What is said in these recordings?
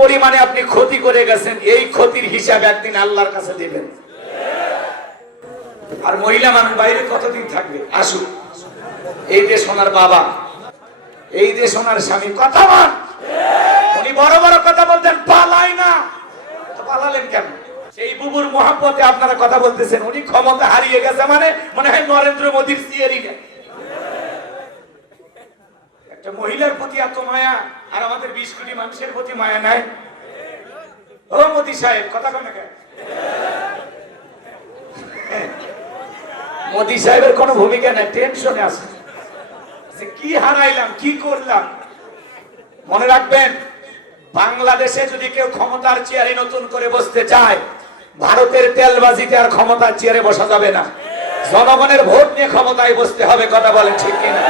পরিমাণে আপনি ক্ষতি করে গেছেন এই ক্ষতির হিসাব একদিন আল্লাহর কাছে দেবেন। আর মহিলা মানুষ বাইরে কতদিন থাকবে? আসুক, এই দেশ ওনার বাবা, এই দেশ ওনার স্বামী। কথা বল, উনি বড় বড় কথা বলতেন, পালাই না, পালালেন কেন? সেই বুবুর মহাব্বতে আপনারা কথা বলতেছেন। উনি ক্ষমতা হারিয়ে গেছে মানে মনে হয় নরেন্দ্র মোদীর সিয়ারি না। একটা মহিলার প্রতি এত মায়া, আর আমাদের 20 কোটি মানুষের প্রতি মায়া নাই। ও মোদী সাহেব, কথা কন না কেন? মোদী সাহেবের কোনো ভূমিকা নাই, টেনশনে আছে। কি হারাইলাম, কি করলাম? মনে রাখবেন, বাংলাদেশে যদি কেউ ক্ষমতার চেয়ারে নতুন করে বসতে চায়, ভারতের তেলবাজিতে আর ক্ষমতার চেয়ারে বসা যাবে না। জনগণের ভোট নিয়ে ক্ষমতায় বসতে হবে। কথা বলেন ঠিক কিনা?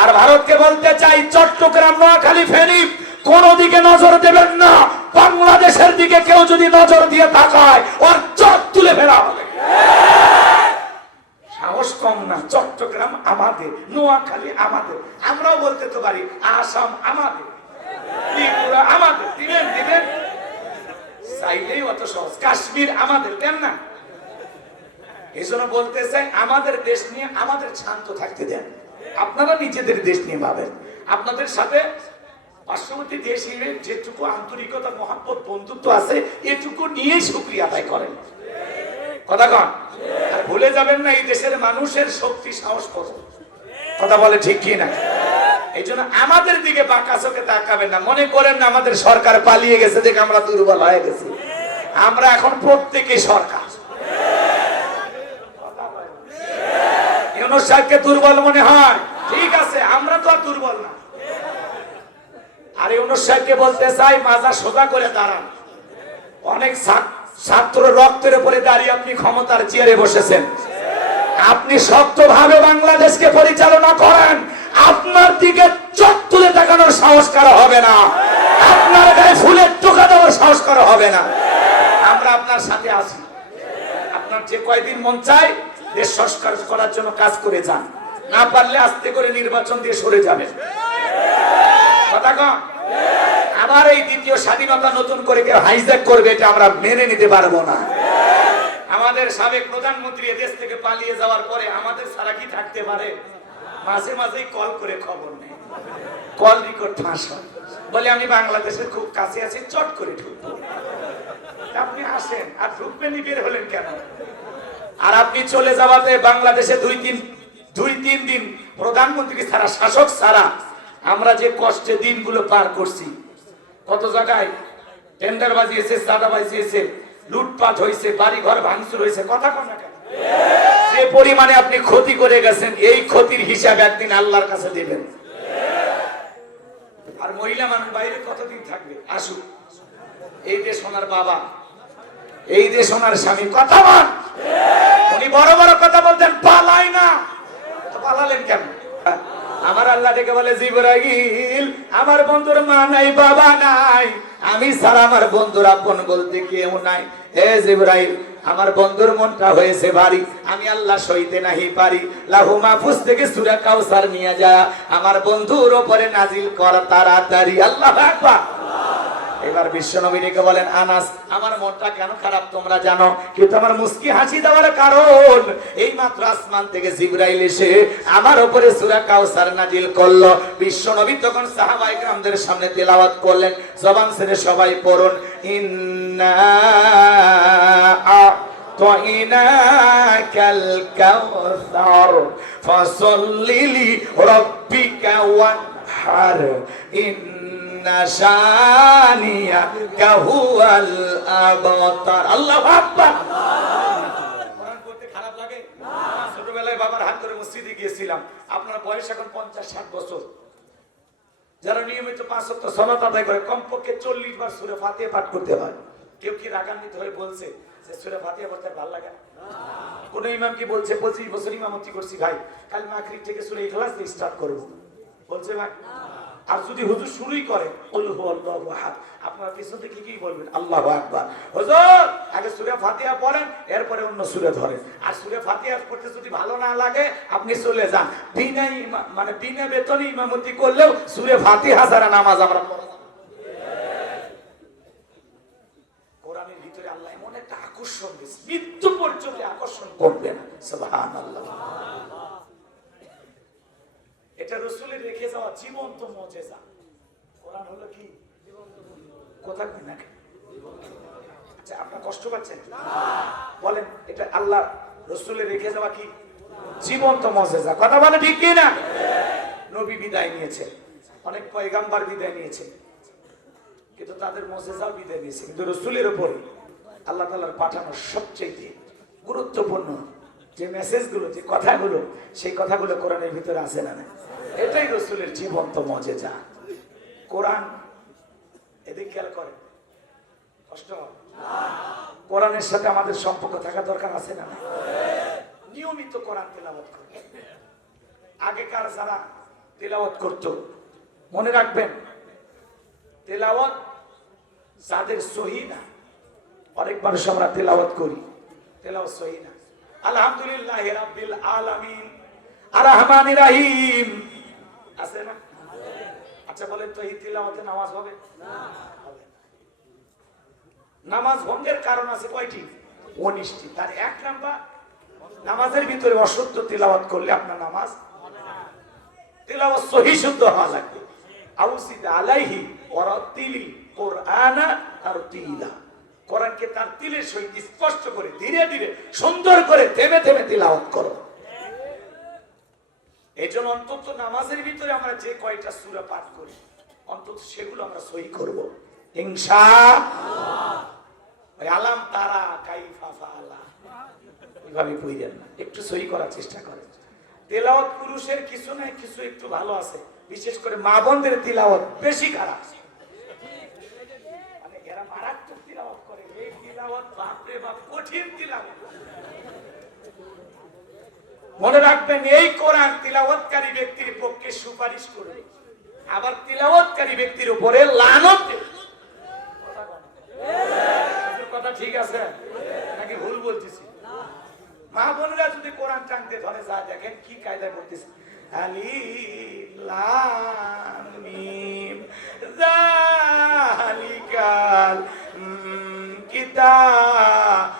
আর ভারতকে বলতে চাই, চট্টগ্রাম, নোয়াখালী, ফেনী কোন দিকে নজর দেবেন না। বাংলাদেশের দিকে কেউ যদি নজর দিয়ে তাকায়, ওর চোখ তুলে ফেলা হবে। সাহস কম না। চট্টগ্রাম আমাদের, নোয়াখালী আমাদের। আমরাও বলতে তো পারি আসাম আমাদের, ত্রিপুরা আমাদের। দিবেন দিবেন, চাইলেই অত সহজ। কাশ্মীর আমাদের, দেন না। এই জন্য বলতে চাই, আমাদের দেশ নিয়ে আমাদের শান্ত থাকতে দেন। আপনারা নিজেদের দেশ নিয়ে ভাবেন। আপনাদের সাথে পার্শ্ববর্তী দেশ হিসেবে যেটুকু আন্তরিকতা, মহাব্বত, বন্ধুত্ব আছে, এটুকু নিয়েই শুকরিয়া আদায় করেন। কথা কন। আর ভুলে যাবেন না, এই দেশের মানুষের শক্তি, সাহস কত। কথা বলে ঠিক কি না? এই জন্য আমাদের দিকে বাঁকা চোখে তাকাবেন না। মনে করেন না আমাদের সরকার পালিয়ে গেছে, দেখে আমরা দুর্বল হয়ে গেছি। আমরা এখন প্রত্যেকে সরকার। ইউনূস সাহেবকে দুর্বল মনে হয়, ঠিক আছে, আমরা তো আর দুর্বল না। আর ইউনূস সাহেবকে বলতে চাই, মাজা সোজা করে দাঁড়ান। অনেক ছাত্র রক্তের উপরে দাঁড়িয়ে আপনি ক্ষমতার চেয়ারে বসেছেন। আপনি শক্তভাবে বাংলাদেশকে পরিচালনা করেন। আপনার দিকে চোখ তুলে তাকানোর সাহস কারো হবে না। আপনার গায়ে ফুলের টোকা দেওয়ার সাহস কারো হবে না। আমরা আপনার সাথে আছি। আপনার যে কয়দিন মন চায় দেশ সংস্কার করার জন্য কাজ করে যান। না পারলে আস্তে করে নির্বাচন দিয়ে সরে যাবেন। কথা কম। আবার এই দ্বিতীয় স্বাধীনতা নতুন করে কেউ হাইজ্যাক করবে, এটা আমরা মেনে নিতে পারবো না। আমাদের সাবেক প্রধানমন্ত্রী দেশ থেকে পালিয়ে যাওয়ার পরে আমাদের ছাড়া কি থাকতে পারে? মাঝে মাঝেই কল করে খবর নেই, কল রেকর্ড ফাঁস হয়, বলে আমি বাংলাদেশের খুব কাছে আছি, চট করে ঢুকবো। আপনি আসেন, আর ঢুকবেনই, বের হলেন কেন? আর আপনি চলে যাওয়াতে বাংলাদেশে দুই তিন দিন প্রধানমন্ত্রী ছাড়া, শাসক ছাড়া আমরা যে কষ্টে দিনগুলো পার করছি। কত জায়গায় টেন্ডার বাজিয়েছে, চাঁদা বাজিয়েছে, লুটপাট হয়েছে, বাড়ি ঘর ভাঙচুর হয়েছে। কথা কন না কেন? যে পরিমাণে আপনি ক্ষতি করে গেছেন এই ক্ষতির হিসাব একদিন আল্লাহর কাছে দেবেন। আর মহিলা মানুষ বাইরে কতদিন থাকবে? আসুক, এই দেশ ওনার বাবা, এই দেশ ওনার স্বামী। কথা বল, উনি বড় বড় কথা বলতেন, পালাই না, পালালেন কেন? আমার আল্লাহ ডেকে বলে, জিবরাইল, আমার বন্ধুর মা নাই, বাবা নাই, আমি ছাড়া আমার বন্ধুর আপন বলতে কেউ নাই। হে জিবরাইল, আমার বন্ধুর মনটা হয়েছে ভারী, আমি আল্লাহ সইতে নাহি পারি। লাহু মাহফুজ থেকে সূরা কাউসার নিয়ে যায় আমার বন্ধুর উপরে নাজিল কর তাড়াতাড়ি। আল্লাহু আকবার। এবার বিশ্বনবী ডেকে বলেন, আনাস, আমার মনটা কেন খারাপ তোমরা জানো, কিন্তু আমার মুস্কি হাসি দেওয়ার কারণ এই মাত্র আসমান থেকে জিবরাইল এসে আমার উপরে সূরা কাউসার নাজিল করলো। বিশ্বনবী তখন সাহাবায়ে কেরামদের সামনে তেলাওয়াত করলেন। জবান ছেড়ে সবাই পড়ুন, ইন্না আ'তাইনাকাল কাউসার ফাসাল্লি লিরাব্বিকা ওয়ানহার শানিয়াকা হুয়াল আবতার। আল্লাহু আকবার। কোরআন পড়তে খারাপ লাগে? ছোটবেলায় বাবার হাত ধরে মসজিদে গিয়েছিলাম। আপনার বয়স এখন 50-60 বছর। যারা নিয়মিত 5 ওয়াক্ত সালাত আদায় করে, কমপক্ষে 40 বার সূরা ফাতিহা পাঠ করতে হয়। কেউ কি রাগান্বিত হয়ে বলছে যে সূরা ফাতিহা পড়তে ভালো লাগে না? কোন ইমাম কি বলছে 25 বছর ইমামতি করছি ভাই, কাল মাগরিব থেকে সূরা ইখলাস দিয়ে স্টার্ট করব, বলছে ভাই? আর যদি হুজুর শুরুই করে কুল হুয়াল্লাহু আহাদ, আপনারা পিছন থেকে কি বলবেন? আল্লাহু আকবার। হুজুর আগে সূরা ফাতিহা পড়েন, এরপরে অন্য সূরা ধরেন। আর সূরা ফাতিহা পড়তে যদি ভালো না লাগে আপনি চলে যান। বিনা বেতনে ইমামতি করলেও সূরা ফাতিহা ছাড়া নামাজ আমরা পড়া যাবে না। আকর্ষণ দিয়েছে, মৃত্যু পর্যন্ত আকর্ষণ করবে না। সুবহানাল্লাহ। এটা রাসূলের রেখে যাওয়া জীবন্ত মুজিজা। কোরআন হলো কি কথা কই না? আচ্ছা, আপনারা কষ্ট পাচ্ছেন? বলেন, এটা আল্লাহ রাসূলের রেখে যাওয়া কি জীবন্ত মুজিজা। কথা বলে ঠিক কি না? নবী বিদায় নিয়েছে, অনেক পয়গাম্বার বিদায় নিয়েছে, কিন্তু তাদের মুজিজাও বিদায় নিয়েছে। কিন্তু রাসূলের উপরে আল্লাহ তাআলার পাঠানো সবচেয়ে গুরুত্বপূর্ণ যে মেসেজগুলো, যে কথাগুলো, সেই কথাগুলো কোরআনের ভিতরে আছে না? এটাই রাসূলের জীবন্ত মুজিজা। কোরআন এদিকে খেয়াল করেন, কষ্ট হয়? কোরআনের সাথে আমাদের সম্পর্ক থাকা দরকার আছে না? নিয়মিত কোরআন তেলাওয়াত করবে। আগেকার যারা তেলাওয়াত করত, মনে রাখবেন, তেলাওয়াত যাদের সহি না, অনেক মানুষ আমরা তেলাওয়াত করি, তেলাওয়াত সহি না। আলহামদুলিল্লাহি রাব্বিল আলামিন আর রহমানির রহিম আছে না? আচ্ছা বলেন তো, এই তেলাওয়াতে নামাজ হবে না? নামাজ ভঙ্গের কারণ আছে কয়টি? 19টি। তার এক নাম্বার, নামাজের ভিতরে অশুদ্ধ তেলাওয়াত করলে আপনার নামাজ তেলাওয়াত সহি শুদ্ধ হওয়া লাগবে। আউসিদ আলাইহি ওয়ারাতিলি কুরআনা তারতিলা। কোরআনকে তার তিলের সহিত স্পষ্ট করে, ধীরে ধীরে, সুন্দর করে, থেমে থেমে তেলাওয়াত করো। এজন্য অন্তত নামাজের ভিতরে আমরা যে কয়টা সূরা পাঠ করি, অন্তত সেগুলো আমরা সহি করব ইনশাআল্লাহ। আলাম তারা কাইফা ফাআলা এইভাবে কইরেন না, একটু সহি করার চেষ্টা করেন। তেলাওয়াত পুরুষের কিছু নাই, কিছু একটু ভালো আছে, বিশেষ করে মা বোনদের তেলাওয়াত বেশি খারাপ। মানে এরা মারাত্মক তেলাওয়াত করে, এই তেলাওয়াত বাপরে বাপ কঠিন তেলাওয়াত। মনে রাখবেন, এই কোরআন তিলাওয়াতকারী ব্যক্তির পক্ষে সুপারিশ করবে, আবার তিলাওয়াতকারী ব্যক্তির উপরে লানত দেবে। কথা ঠিক আছে নাকি ভুল বলতেছি? মা বোনেরা যদি কোরআন টানতে ধরে, যা দেখেন কি কায়দায় বলতেছে, আলিফ লাম মিম যালিকাল কিতাবু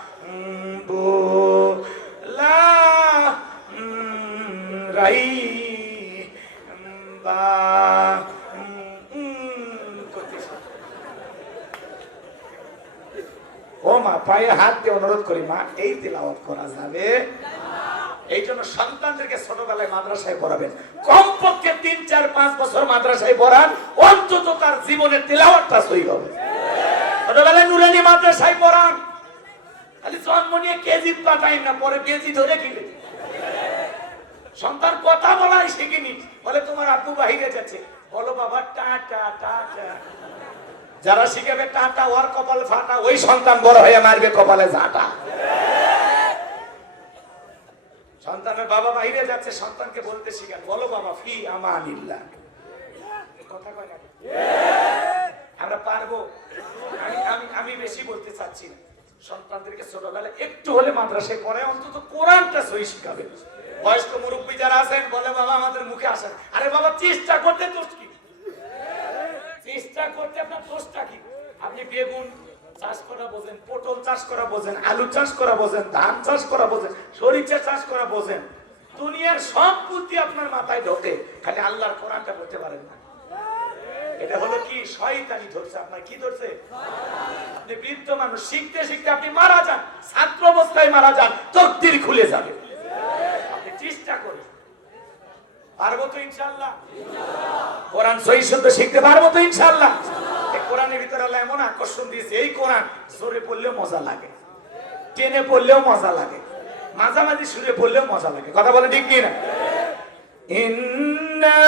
লা রাইবা ও মা, পায়ে হাত দিয়ে অনুরোধ করি, মা এই তেলাওয়াত করা যাবে? এই জন্য সন্তানদেরকে ছোটবেলায় মাদ্রাসায় পড়াবেন, কমপক্ষে 3, 4, 5 বছর মাদ্রাসায় পড়ান, অন্তত তার জীবনের তেলাওয়াতটা সহি হবে। ছোটবেলায় নুরানি মাদ্রাসায় পড়ান, খালি জন্ম নিয়ে কেজি পাঠাই না, পরে কেজি ধরে কিনে সন্তান কথা বলাই শিখিনি, বলে তোমার আব্বু বাহিরে যাচ্ছে, বলো বাবা টাটা টাটা। যারা শিখাবে টাটা, ওর কপাল ফাটা, ওই সন্তান বড় হয়ে মারবে কপালে ঝাঁটা। সন্তানের বাবা বাইরে যাচ্ছে, সন্তানকে বলতে শিখান, বলো বাবা ফি আমানিল্লাহ। কথা কয় না? আমরা পারবো? আমি বেশি বলতে চাচ্ছি না। সন্তানদেরকে ছোটবেলায় একটু হলে মাদ্রাসায় পড়ায়, অন্তত কোরআনটা সহি শিখাবে। বয়স্ক মুরব্বী যারা আছেন, বলে বাবা আমাদের মুখে আসেন, আরে বাবা চেষ্টা করতে দোষ কি? চেষ্টা করতে আপনার দোষটা কি? আপনি বেগুন চাষ করা বোঝেন, পটল চাষ করা বোঝেন, আলু চাষ করা বোঝেন, ধান চাষ করা বোঝেন, সরিষা চাষ করা বোঝেন, দুনিয়ার সব বুদ্ধি আপনার মাথায় ঢোকে, খালি আল্লাহর কোরআনটা বলতে পারেন না। এটা হলো কি? শয়তানি ধরছে। আপনার কি ধরছে? আপনি বৃদ্ধ মানুষ, শিখতে শিখতে আপনি মারা যান, ছাত্র অবস্থায় মারা যান, তকদির খুলে যাবে। আপনি চেষ্টা করেন, পারবো তো ইনশাআল্লাহ? কোরআন সহি শুদ্ধ শিখতে পারবো তো ইনশাআল্লাহ? এই কোরআনের ভিতরে আল্লাহ এমন আকর্ষণ দিয়েছে, এই কোরআন জোরে পড়লেও মজা লাগে, টেনে পড়লেও মজা লাগে, মাঝামাঝি সুরে পড়লেও মজা লাগে। কথা বলে ঠিক কি না? ইন্না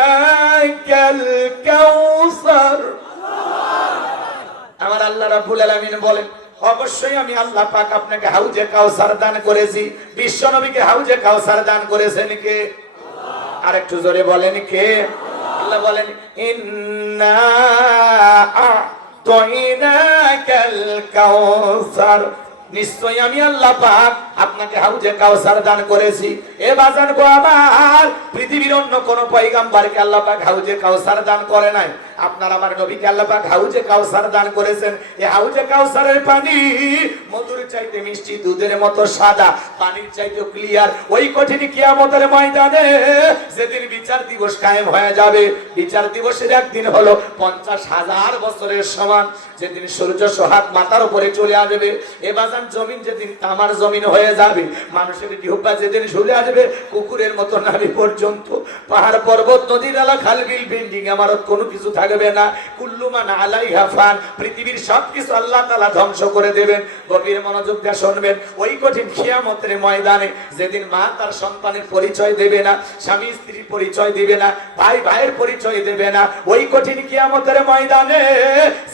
আ'তাইনাকাল কাউসার। আমার আল্লাহ রাব্বুল আলামিন বলেন, অবশ্যই আমি আল্লাহ পাক আপনাকে হাউজে কাউসার দান করেছি। বিশ্ব নবীকে হাউজে কাউসার দান করেছেন কে? আরেকটু জোরে বলেন কে? আল্লাহ বলেন, ইন্না আ'তাইনাকাল কাউসার, নিশ্চয়ই আমি আল্লাহ পাক আপনাকে হাউজে কাউসার দান করেছি। এ বাজান গো আমার, পৃথিবীর অন্য কোন পয়গম্বরকে আল্লাহ পাক হাউজে কাউসার দান করে নাই, আপনার আমার নবীকে আল্লাহ পাক হাউজে কাউসার দান করেছেন। এই হাউজে কাউসারের পানি মধুর চাইতে মিষ্টি, দুধের মতো সাদা, পানির চাইতে ক্লিয়ার। ওই কঠিন কিয়ামতের ময়দানে যেদিন বিচার দিবস কায়েম হয়ে যাবে, বিচার দিবসের একদিন হলো 50,000 বছরের সমান। যেদিন সূর্য সোহাগ মাথার উপরে চলে আসবে, এ বাজান জমিন যেদিন তামার জমিন হয়ে যাবে, মানুষের জিহ্বা যেদিন ঝুলে আসবে কুকুরের মতো নাভি পর্যন্ত, পাহাড় পর্বত নদী নালা খাল বিল বিল্ডিং ইমারত কোনো কিছু থাকবে না। কুল্লু মান আলাইহা ফান, পৃথিবীর সবকিছু আল্লাহ তাআলা ধ্বংস করে দেবেন। গভীর মনোযোগ দিয়ে শুনবেন, ওই কঠিন কিয়ামতের ময়দানে যেদিন মা তার সন্তানের পরিচয় দেবে না, স্বামী স্ত্রীর পরিচয় দিবে না, ভাই ভাইয়ের পরিচয় দেবে না, ওই কঠিন কিয়ামতের ময়দানে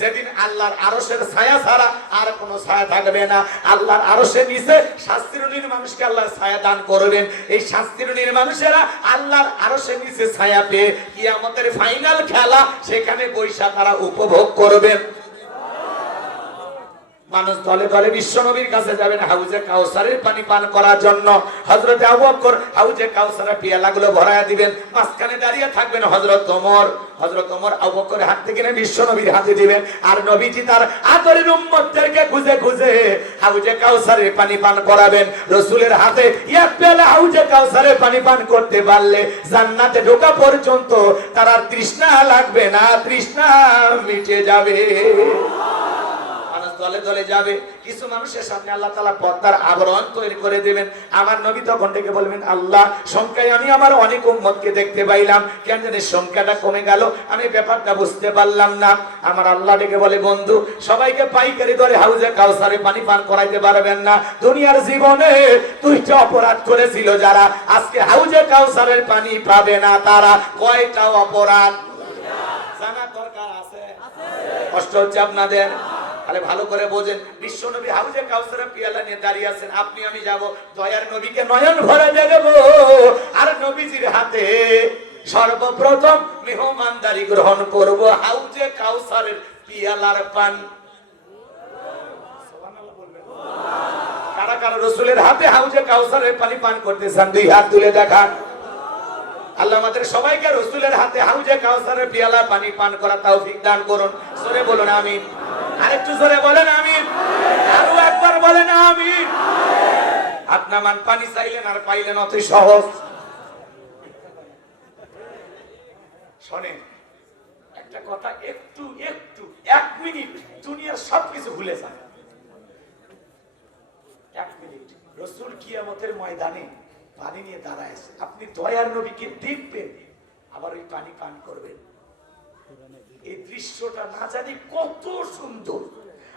যেদিন আল্লাহর আরশের ছায়া ছাড়া আর কোনো ছায়া থাকবে না, আল্লাহর আরশের নিচে শাস্তিরুনির মানুষকে আল্লাহর ছায়া দান করবেন। এই শাস্তিরুনির মানুষেরা আল্লাহর আরশের নিচে ছায়া পেয়ে কিয়ামতের ফাইনাল খেলা সেখানে বৈশা তারা উপভোগ করবেন। মানুষ দলে দলে বিশ্ব নবীর কাছে যাবেন হাউজে কাউসারের পানি পান করার জন্য। হযরত আবু বকর হাউজে কাউসারের পিয়ালাগুলো ভরায়া দিবেন, মাঝখানে দাঁড়িয়ে থাকবেন হযরত ওমর। হযরত ওমর আবু বকরের হাত থেকে বিশ্ব নবীর হাতে দিবেন, আর নবীজি তার আদরের উম্মতদেরকে খুঁজে খুঁজে হাউজে কাউসারের পানি পান করাবেন। রাসূলের হাতে এক পেয়ালা হাউজে কাউসারের পানি পান করতে পারলে জান্নাতে ঢোকা পর্যন্ত তার আর তৃষ্ণা লাগবে না, তৃষ্ণা মিটে যাবে। দলে দলে যাবে, কিছু মানুষের সামনে আল্লাহ তাআলা পর্দার আবরণ তৈরি করে দিবেন। আমার নবী তখন থেকে বলবেন, আল্লাহ সংখ্যায় আমি আমার অনেক উম্মতকে দেখতে পাইলাম, কেন জানি সংখ্যাটা কমে গেল, আমি ব্যাপারটা বুঝতে পারলাম না। আমার আল্লাহ ডেকে বলে, বন্ধু সবাইকে পাইকারি দরে হাউজে কাউসারে পানি পান করাইতে পারবেন না। দুনিয়ার জীবনে দুইটা অপরাধ করেছিল যারা, আজকে হাউজে কাউসারের পানি পাবে না তারা। কয়টা অপরাধ জানা দরকার আছে? কষ্ট হচ্ছে আপনাদের? তাহলে ভালো করে বোঝেন, বিশ্ব নবী হাউজে কাউসারের পিয়ালা নিয়ে দাঁড়িয়ে আছেন, আপনি আমি যাব, দয়ার নবীকে নয়ন ভরে দেখব, আর নবীজির হাতে সর্বপ্রথম মেহমানদারি গ্রহণ করব হাউজে কাউসারের পিয়ালার পানি। কারা কারা রাসূলের হাতে হাউজে কাউসারের পানি পান করতে চান? দুই হাত তুলে দেখান। আল্লাহ আমাদের সবাইকে রাসূলের হাতে হাউজে কাউসারের পিয়ালা পানি পান করা তৌফিক দান করুন। জোরে বলুন আমিন। আরেকটু জোরে বলেন আমিন। আরো একবার বলেন আমিন। আপনা মান পানি চাইলেন আর পাইলেন অতি সহজ। শোনেন একটা কথা, একটু একটু 1 মিনিট দুনিয়ার সবকিছু ভুলে যান। 1 মিনিট রাসূল কিয়ামতের ময়দানে পানি নিয়ে দাঁড়ায় আছে, আপনি দয়ার নবীকে দেখবেন, আবার ওই পানি পান করবেন। এই দৃশ্যটা না জানি কত সুন্দর,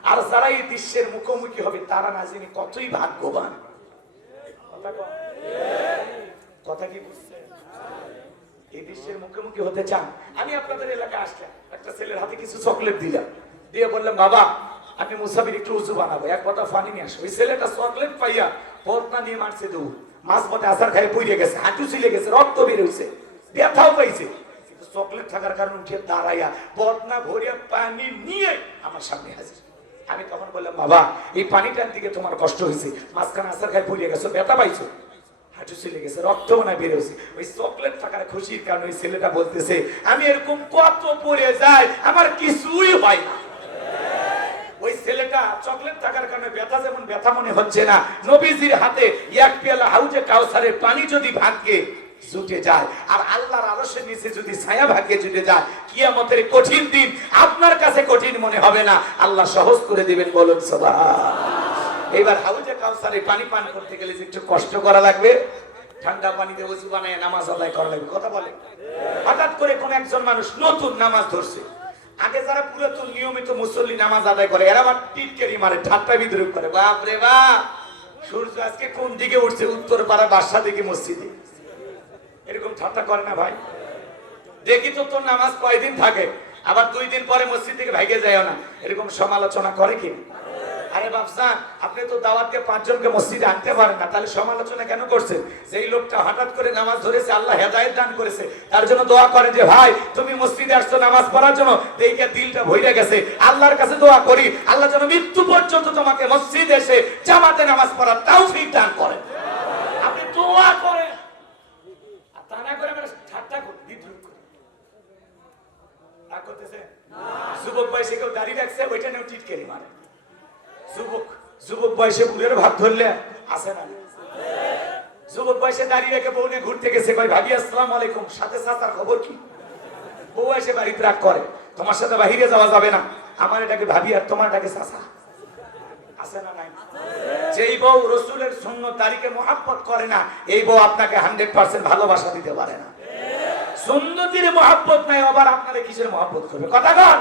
আর যারা এই দৃশ্যের মুখোমুখি হবে তারা না জানি কতই ভাগ্যবান। কথা কি বুঝছেন? এই দৃশ্যের মুখোমুখি হতে চান? আমি আপনাদের এলাকায় আসলাম, একটা ছেলের হাতে কিছু চকলেট দিলাম, দিয়ে বললাম, বাবা আমি মুসাফির একটু উঁচু বানাবো, এক কথা পানি নিয়ে আসো। ওই ছেলেটা চকলেট পাইয়া পথনা নিয়ে মারছে দৌড়, মাছ পথে আসার খাই পড়ে গেছে, হাঁটু ছিলে গেছে, রক্ত বের হয়েছে, ব্যথাও পাইছে। চকলেট থাকার কারণে উঠে দাঁড়াইয়া বদনা ভরিয়া পানি নিয়ে আমার সামনে হাজির। আমি তখন বললাম, বাবা এই পানিটার দিকে তোমার কষ্ট হয়েছে, মাঝখানে আসার খাই পড়ে গেছো, ব্যথা পাইছো, হাঁটু ছিলে গেছে, রক্ত মনে বের হয়েছে। ওই চকলেট থাকার খুশির কারণে ওই ছেলেটা বলতেছে, আমি এরকম কত পড়ে যাই আমার কিছুই হয় না। ওই ছেলেটা চকলেট থাকার কারণে ব্যথা যেমন ব্যথা মনে হচ্ছে না, নবীজির হাতে এক পেয়ালা হাউজে কাউসারের পানি যদি ভাগ্যে জুটে যায়, আর আল্লাহর আরশের নিচে যদি ছায়া ভাগ্যে জুটে যায়, কিয়ামতের কঠিন দিন আপনার কাছে কঠিন মনে হবে না, আল্লাহ সহজ করে দিবেন। বলুন সুবহানাল্লাহ। এবার হাউজে কাউসারের পানি পান করতে গেলে একটু কষ্ট করা লাগবে, ঠান্ডা পানিতে ওযু বানায় নামাজ আদায় করা লাগবে। কথা বলে, হঠাৎ করে কোন একজন মানুষ নতুন নামাজ ধরছে, আগে যারা পুরাতন নিয়মিত মুসল্লি নামাজ আদায় করে এরা আবার টিটকারি মারে, ঠাট্টা বিদ্রুপ করে, বাপ রে বাপ সূর্য আজকে কোন দিকে উঠছে, উত্তর পাড়া বাসা দিকে মসজিদে, এরকম ঠাট্টা করে না ভাই? দেখি তো তোর নামাজ কয়দিন থাকে, আবার 2 দিন পরে মসজিদ থেকে ভাইগে যায় না, এরকম সমালোচনা করে কি? আরে বাপসা, আপনি তো দাওয়াতকে 5 জনকে মসজিদে আনতে পারেন না, তাহলে সমালোচনা কেন করছেন? যেই লোকটা হঠাৎ করে নামাজ ধরেছে, আল্লাহ হেদায়েত দান করেছে, তার জন্য দোয়া করেন যে ভাই তুমি মসজিদে আসছো নামাজ পড়ার জন্য, দেখে দিলটা ভরে গেছে, আল্লাহর কাছে দোয়া করি আল্লাহ যেন মৃত্যু পর্যন্ত তোমাকে মসজিদে এসে জামাতে নামাজ পড়ার তৌফিক দান করেন। আপনি দোয়া করেন, আর তা না করে আমরা ঠাট্টা করি, বিদ্রুপ করি। রাগ করতেছে না? যুবক বয়সে কেউ দাড়ি রাখছে, ওইটা নিয়েও টিটকেরি মারে। যুবক বয়সে বুড়ের ভাব ধরলে আসে না? যুবক বয়সে দাঁড়িয়ে রেখে বউ নিয়ে ঘুরতে গেছে, কই ভাবি আসসালামু আলাইকুম, সাথে চাচার খবর কি? বউ এসে বাড়িতে রাগ করে, তোমার সাথে বাহিরে যাওয়া যাবে না, আমার এটাকে ভাবি আর তোমার এটাকে চাচা। আসে না নাই? যেই বউ রাসূলের সুন্নাত দাড়িকে মহব্বত করে না, এই বউ আপনাকে 100% ভালোবাসা দিতে পারে না। সুন্নতির মহব্বত নাই, আবার আপনারা কিসের মহব্বত করবে? কথা কন।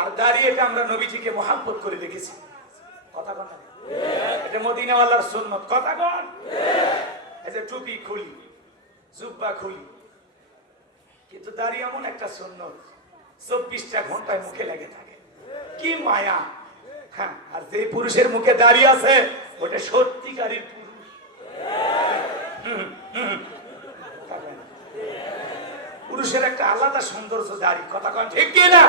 আর দাঁড়িয়েটা আমরা নবীজিকে মহব্বত করে দেখেছি। কথা কন না? এটা মদিনাওয়ালার সুন্নত। কথা কন। এই যে টুপি খুলি, জুব্বা খুলি, কিন্তু দাড়ি এমন একটা সুন্নত 24টা ঘন্টায় মুখে লেগে থাকে। কি মায়া! হ্যাঁ, আর যে পুরুষের মুখে দাড়ি আছে ওটা সত্যিকারের পুরুষ। পুরুষের একটা আলাদা সৌন্দর্য দাড়ি। কথা কন ঠিক কি না?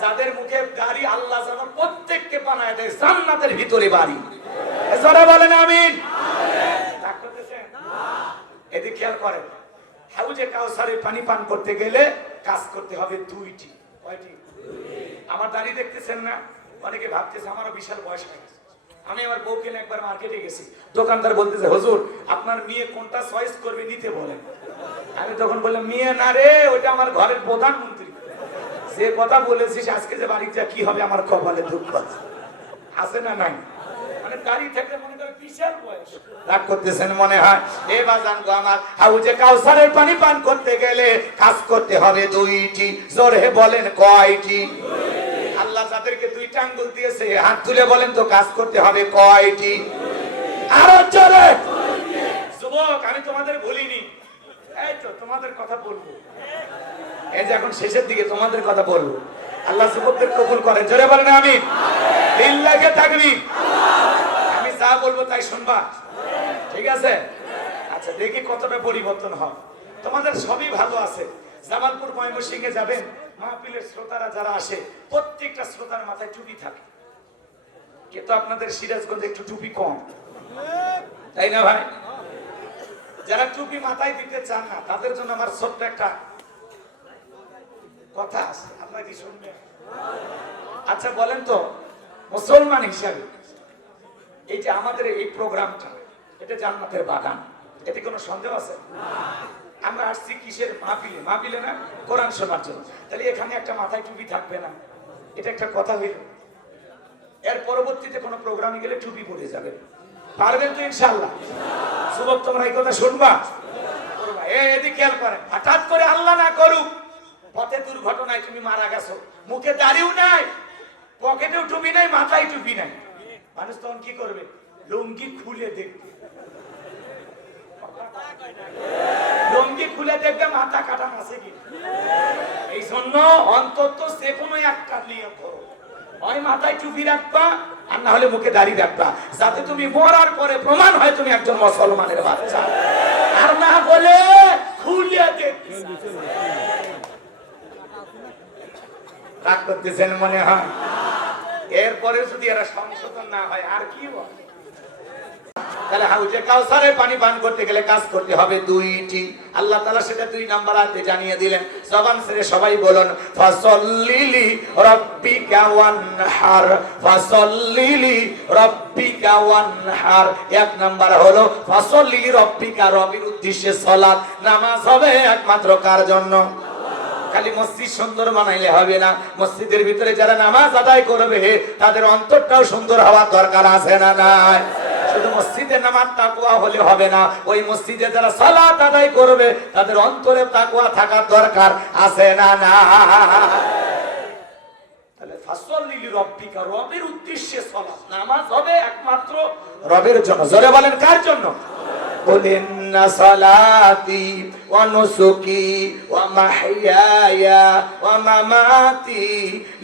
যাদের মুখে দাড়ি, আল্লাহ যেন প্রত্যেককে বানায় দেয় জান্নাতের ভিতরে বাড়ি। যারা বলেন আমিন। রাগ করতেছেন? এদিকে খেয়াল করেন, হাউজে কাউসারে পানি পান করতে গেলে কাজ করতে হবে 2টি। কয়টি? আমার দাড়ি দেখতেছেন না? অনেকে ভাবতেছে আমারও বিশাল বয়স হয়ে গেছে। আমি আমার বউকে নিয়ে একবার মার্কেটে গেছি, দোকানদার বলতেছে হুজুর আপনার মেয়ে কোনটা চয়েস করবে নিতে বলেন। আমি তখন বললাম মেয়ে না রে, ওইটা আমার ঘরের প্রধানমন্ত্রী। যে কথা বলেছিস আজকে যে বাড়ি যা কি হবে আমার কপালে দুঃখ আছে না নাই? মানে দাঁড়িয়ে থাকলে মনে করে বিশাল বয়স। রাগ করতেছেন মনে হয়? এ বাজান গো আমার, হাউজে কাউসারের পানি পান করতে গেলে কাজ করতে হবে 2টি। জোরে বলেন কয়টি? আল্লাহ যাদেরকে 2টা আঙ্গুল দিয়েছে হাত তুলে বলেন তো কাজ করতে হবে কয়টি? আরো জোরে। যুবক আমি তোমাদের ভুলিনি, এই তো তোমাদের কথা বলবো, এই যে এখন শেষের দিকে তোমাদের কথা বলবো। আল্লাহ যুবকদের কবুল করেন। জোরে বলেন আমিন। লিল্লাহি তাকবীর। আমি যা বলবো তাই শুনবা, ঠিক আছে? আচ্ছা দেখি কতটা পরিবর্তন হয়। তোমাদের সবই ভালো আছে। জামালপুর ময়মনসিংহে যাবেন, মাহফিলের শ্রোতারা যারা আসে প্রত্যেকটা শ্রোতার মাথায় টুপি থাকে, কিন্তু আপনাদের সিরাজগঞ্জে একটু টুপি কম, তাই না ভাই? যারা টুপি মাথায় দিতে চান না তাদের জন্য আমার ছোট্ট একটা কথা আছে, আপনারা কি শুনবেন? আচ্ছা বলেন তো, মুসলমান হিসাবে এই যে আমাদের এই প্রোগ্রামটা, এটা জান্নাতের বাগান, এতে কোনো সন্দেহ আছে? আমরা আসছি কিসের মাহফিলে? মাহফিলে না, কোরআন শোনার জন্য। তাহলে এখানে একটা মাথায় টুপি থাকবে না, এটা একটা কথা হইল। এর পরবর্তীতে কোনো প্রোগ্রামে গেলে টুপি পরে যাবে, পারবেন তো ইনশাআল্লাহ? যুবক তোমরা এই কথা শুনবা? এদিকে খেয়াল করেন, হঠাৎ করে আল্লাহ না করুক পথে দুর্ঘটনায় তুমি মারা গেছো, মুখে দাড়িও নাই, পকেটেও টুপি নাই, মাথায় টুপি নাই, মানুষ তখন কি করবে? লুঙ্গি খুলে দেখবে, লুঙ্গি খুলে দেখবে মাথা কাটা আছে কি। এই জন্য অন্তত যে কোনো একটা নিয়ম করো, হয় মাথায় টুপি রাখবা আর না হলে মুখে দাড়ি রাখবা, যাতে তুমি মরার পরে প্রমাণ হয় তুমি একজন মুসলমানের বাচ্চা। আর না বলে খুলে দেখবে। রাগ করতেছেন মনে হয়? এরপরে যদি এরা সংশোধন না হয় আর কি বল? তাহলে হাউজে কাউসারে পানি পান করতে গেলে কাজ করতে হবে 2টি। আল্লাহ তাআলা সেটা 2 নাম্বার আয়াতে জানিয়ে দিলেন। জবান ছেড়ে সবাই বলুন, ফাসাল্লিলি রাব্বিকা ওয়ানহার, ফাসাল্লিলি রাব্বিকা ওয়ানহার। 1 নাম্বার হলো ফাসাল্লিলি রাব্বিকা, রবের উদ্দেশ্যে সালাত, নামাজ হবে একমাত্র কার জন্য? খালি মসজিদ সুন্দর বানাইলে হবে না, মসজিদের ভিতরে যারা নামাজ আদায় করবে তাদের অন্তরটাও সুন্দর হওয়ার দরকার আছে না নাই? শুধু মসজিদে নামাজ তাকওয়া হলে হবে না, ওই মসজিদে যারা সালাত আদায় করবে তাদের অন্তরে তাকওয়া থাকার দরকার আছে না না? তাহলে ফাসল্লি লিরাব্বিকা, রবের উদ্দেশ্যে সালাত, নামাজ হবে একমাত্র রবের জন্য। জোরে বলেন কার জন্য? قل إن صلاتي ونسكي ومحياي ومماتي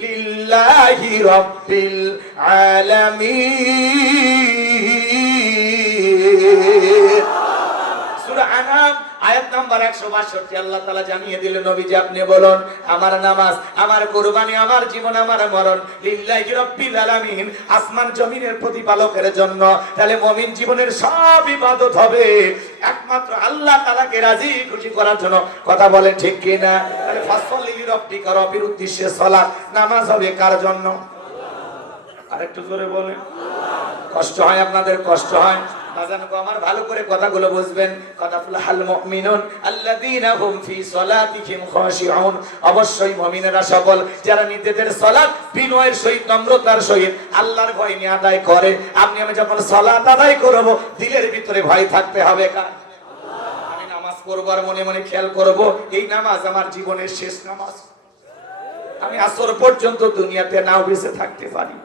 لله رب العالمين। সূরা আনাম আয়াত নাম্বার 162 আল্লাহ তাআলা জানিয়ে দিলেন, নবীজি আপনি বলুন, আমার নামাজ, আমার কুরবানি, আমার জীবন, আমার মরণ লিল্লাহি রাব্বিল আলামিন, আসমান জমিনের প্রতিপালকের জন্য। তাহলে মুমিন জীবনের সব ইবাদত হবে একমাত্র আল্লাহ তাআলাকে রাজি খুশি করার জন্য। কথা বলেন ঠিক কি না? তাহলে ফাসল্লি লিরাব্বিকা, রবের উদ্দেশ্যে সালাত, নামাজ হবে কার জন্য? আরেকটু জোরে বলেন। কষ্ট হয় আপনাদের? কষ্ট হয়? আমার ভালো করে কথাগুলো বুঝবেন। কাদাফুলাল মুমিনুন আল্লাযীনা হুম ফি সালাতিহিম খাশিউন, অবশ্যই মুমিনেরা সফল যারা নিজেদের সালাত বিনয়ের সহিত, নম্রতার সহিত আল্লাহর ভয় নিয়ে আদায় করে। আপনি আমি যখন সালাত আদায় করব, দিলের ভিতরে ভয় থাকতে হবে কার? আমি নামাজ পড়ব আর মনে মনে খেয়াল করব এই নামাজ আমার জীবনের শেষ নামাজ, আমি আসর পর্যন্ত দুনিয়াতে নাও বেঁচে থাকতে পারি।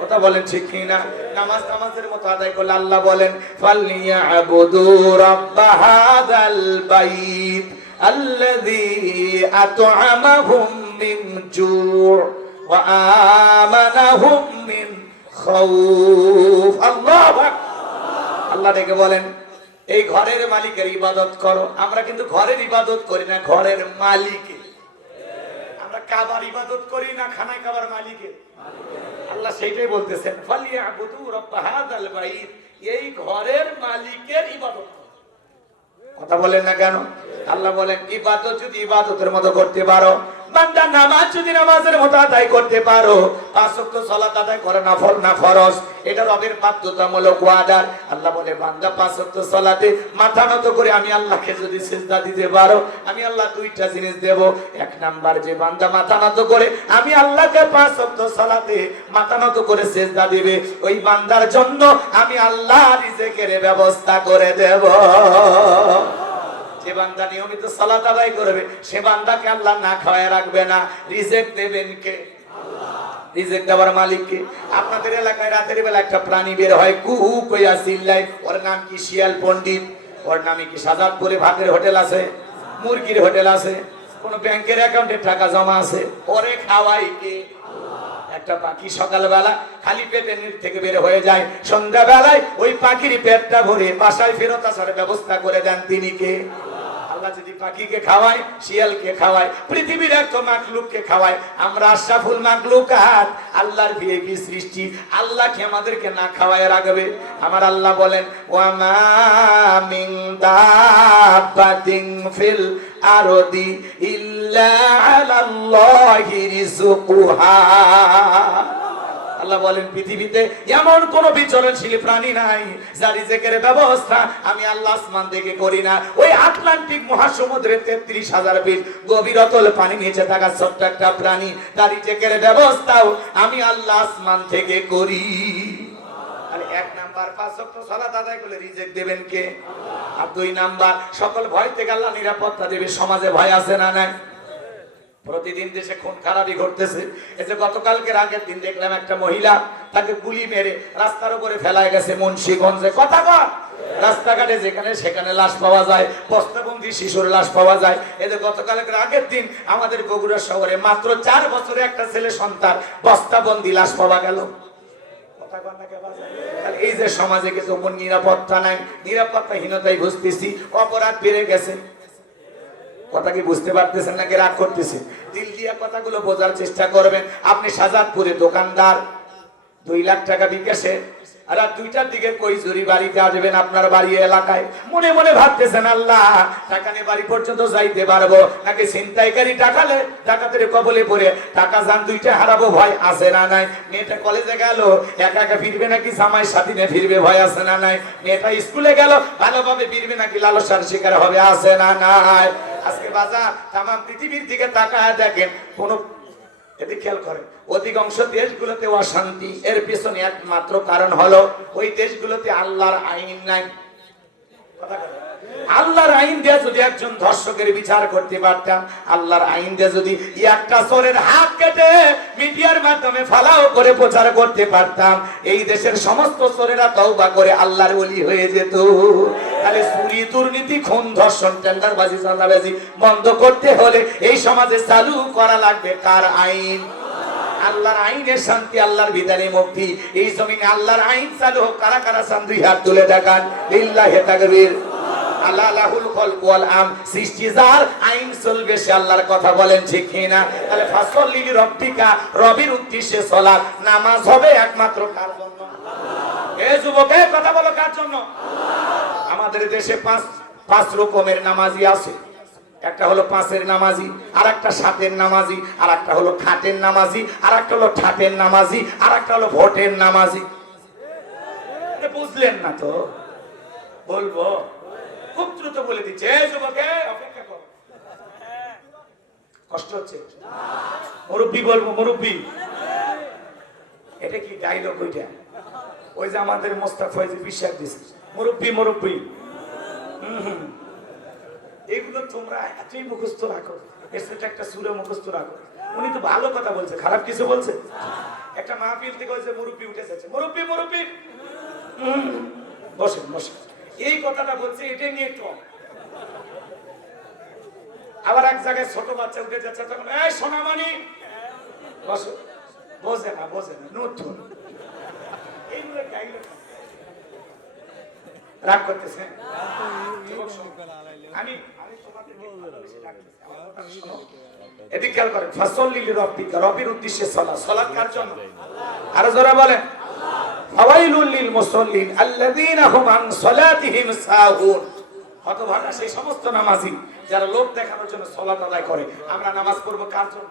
কথা বলেন ঠিক কি না? নামাজ নামাজের মতো আদায় করলে আল্লাহ বলেন ফালইয়াবুদু রাব্ব হাযাল বাইত আল্লাযী আত'আমাহুম মিন জু' ওয়া আমানাহুম মিন খাউফ। আল্লাহু আকবার। আল্লাহ ডেকে বলেন এই ঘরের মালিকের ইবাদত করো। আমরা কিন্তু ঘরের ইবাদত করি না, ঘরের মালিকের। আমরা কাবার ইবাদত করি না, খানায় কাবার মালিকের। আল্লাহ সেইটাই বলতেছেন ফালিয়াবুদু রাব্ব হাযাল বাইত, এই ঘরের মালিকের ইবাদত। কথা বলেন না কেন? আল্লাহ বলেন ইবাদত যদি ইবাদতের মতো করতে পারো, বান্দা নামাজ যদি নামাজের মতো আদায় করতে পারো, পাঁচ ওয়াক্ত সালাত আদায় করে নফল না ফরজ, এটা রবের বাধ্যতামূলক ওয়াদা। আল্লাহ বলে বান্দা পাঁচ ওয়াক্ত সালাতে মাথা নত করে আমি আল্লাহকে যদি সিজদা দিতে পারো, আমি আল্লাহ দুইটা জিনিস দেব। এক নাম্বার, যে বান্দা মাথা নত করে আমি আল্লাহকে পাঁচ ওয়াক্ত সালাতে মাথা নত করে সিজদা দিবে, ওই বান্দার জন্য আমি আল্লাহ রিজিকের ব্যবস্থা করে দেব। যে বান্দা নিয়মিত সালাত আদায় করবে, সে বান্দাকে আল্লাহ না খাওয়ায় রাখবে না। রিজিক দেবেন কে? আল্লাহ। রিজিক দেওয়ার মালিক কে? আপনাদের এলাকায় রাতের বেলা একটা প্রাণী বের হয়, কুহু কইয়া চিল্লায়, ওর নাম কি? শিয়াল পণ্ডিত। ওর নামে কি সাজাদপুরে ভাতের হোটেল আছে, মুরগির হোটেল আছে, কোন ব্যাংকের অ্যাকাউন্টে টাকা জমা আছে, ওরে খাওয়াই কে? একটা পাখি সকালবেলা খালি পেটে নিচ থেকে বের হয়ে যায়, সন্ধ্যাবেলায় ওই পাখির পেটটা ভরে বাসায় ফেরত আসার ব্যবস্থা করে দেন, তিনি কে? আল্লাহ যদি পাখিকে খাওয়ায়, শিয়ালকে খাওয়ায়, পৃথিবীর এক মাখলুককে খাওয়ায়, আমরা আশরাফুল মাখলুকাত, আল্লাহর ভিআইপি সৃষ্টি, আল্লাহ কি আমাদেরকে না খাওয়ায় রাখবে? আমার আল্লাহ বলেন ওয়া মা মিন দাব্বাতিন ফিল আরদি ইল্লা আলাল্লাহি রিজকুহা। আল্লাহ বলেন পৃথিবীতে এমন কোন বিচরণশীল প্রাণী নাই যার রিজিকের ব্যবস্থা আমি আল্লাহ আসমান থেকে করি না। ওই আটলান্টিক মহাসমুদ্রের 33,000 ফিট গভীর অতল পানি নিচে থাকা ছোট্ট একটা প্রাণী, তার রিজিকের ব্যবস্থাও আমি আল্লাহ আসমান থেকে করি। আর এক নাম্বার, পাঁচ ওয়াক্ত সালাত আদায় করলে রিজিক দেবেন কে? আল্লাহ। আর দুই নাম্বার, সকল ভয় থেকে আল্লাহ নিরাপত্তা দেবে। সমাজে ভয় আছে না নাই? প্রতিদিন দেশে খুন খারাপি ঘটতেছে। এই যে গতকালকের আগের দিন দেখলাম একটা মহিলা, তাকে গুলি মেরে রাস্তার উপরে ফেলায় গেছে মুন্সিগঞ্জে। কথা কর, রাস্তাঘাটে যেখানে সেখানে লাশ পাওয়া যায়, বস্তাবন্দি শিশুর লাশ পাওয়া যায়। এই যে গতকালকের আগের দিন আমাদের বগুড়া শহরে মাত্র 4 বছরে একটা ছেলে সন্তান বস্তাবন্দি লাশ পাওয়া গেল। কথা কর না কে বাজে? এই যে সমাজে কিছু নিরাপত্তা নাই, নিরাপত্তাহীনতাই বুঝতেছি, অপরাধ বেড়ে গেছে। কথা কি বুঝতে পারতেছেন নাকি রাগ করতেছে? দিল দিয়া কথাগুলো বোঝার চেষ্টা করবেন। আপনি সাজাদপুরে দোকানদার, 2 লাখ টাকা বিকাশে, আর 2টার দিকে কই জুরি বাড়িতে আসবেন আপনার বাড়ি এলাকায়, মনে মনে ভাবতেছেন আল্লাহ টাকা নিয়ে বাড়ি পর্যন্ত যাইতে পারবো নাকি ছিনতাইকারী টাকালে ডাকাতের কবলে পড়ে টাকা যান 2টা হারাবো, ভয় আছে না নাই? মেয়েটা কলেজে গেল, একা একা ফিরবে নাকি জামাই সাথী নিয়ে ফিরবে, ভয় আছে না নাই? মেয়েটা স্কুলে গেল, ভালোভাবে ফিরবে নাকি লালসার শিকার হবে, আছে না নাই? আজকে বাজার তাম পৃথিবীর দিকে তাকায় দেখেন, কোন এদিকে খেয়াল করেন, অধিকাংশ দেশগুলোতে অশান্তি। এর পিছনে একমাত্র কারণ হলো ওই দেশগুলোতে আল্লাহর আইন নাই। আল্লাহর আইন দিয়ে যদি একজন ধর্ষকের বিচার করতে পারতাম, আল্লাহর আইন দিয়ে যদি একটা চোরের হাত কেটে মিডিয়ার মাধ্যমে ফালাও করে প্রচার করতে পারতাম, এই দেশের সমস্ত চোরেরা তওবা করে আল্লাহর ওলি হয়ে যেত। তাহলে চুরি, দুর্নীতি, খুন, ধর্ষণ, টেন্ডারবাজি, চাঁদাবাজি বন্ধ করতে হলে এই সমাজে চালু করা লাগবে কার আইন? আল্লাহর আইনের শান্তি, আল্লাহর বিধানে মুক্তি। এই জমিনে আল্লাহর আইন চালু হোক। কারা কারা চান দুই হাত তুলে দেখান। লিল্লাহি তাকবীর। আল্লাহুল খালক ওয়াল আম, সৃষ্টি যার, আইন চলবে সে আল্লাহর কথা বলেন ঠিক কিনা? তাহলে ফাসল্লি লিরাব্বিকা, রবের উদ্দেশ্যে সালাত, নামাজ হবে একমাত্র কার জন্য? এ যুবকে কথা বলো, কার জন্য? আমাদের দেশে পাঁচ রকমের নামাজি আছে। একটা হলো পাঁচের নামাজি, আর একটা সাতের নামাজি, আর একটা হলো খাটের নামাজি, আর একটা হলো ঠাটের নামাজি, আর একটা হলো ভোটের নামাজি। বুঝলেন না তো? বলবো খুব দ্রুত বলে দিচ্ছে। যুবকে অপেক্ষা করো, কষ্ট হচ্ছে? মুরব্বী বলবো, মুরব্বী। এটা কি ডায়লগ? ওইটা ওই যে আমাদের মোস্তাফা যে বিশ্বাস দিচ্ছে, মুরব্বী মুরব্বী। এইগুলো তোমরা এতই মুখস্থ রাখো, এর সাথে একটা সুরে মুখস্থ রাখো। উনি তো ভালো কথা বলছে, খারাপ কিছু বলছে? একটা মাহফিল থেকে বলছে মুরব্বী উঠে যাচ্ছে, মুরব্বী মুরব্বী। বসেন বসেন, এই কথাটা বলছে, এটা নিয়ে তো আবার এক জায়গায় ছোট বাচ্চা উঠে যাচ্ছে, তখন এই সোনামানি বসো। বোঝে না, বোঝে না, নতুন এইগুলো গাইলো। রাগ করতেছেন? আমি এদিকে খেয়াল করেন। ফাসল্লি লিরাব্বিকা, রবের উদ্দেশ্যে সালাত। সালাত কার জন্য? আরো জোরে বলেন। ফাওয়াইলুল লিল মুসাল্লিন আল্লাযীনা হুম আন সালাতিহিম সাহুন। হতভাগা সেই সমস্ত নামাজি যারা লোক দেখানোর জন্য সালাত আদায় করে। আমরা নামাজ পড়ব কার জন্য?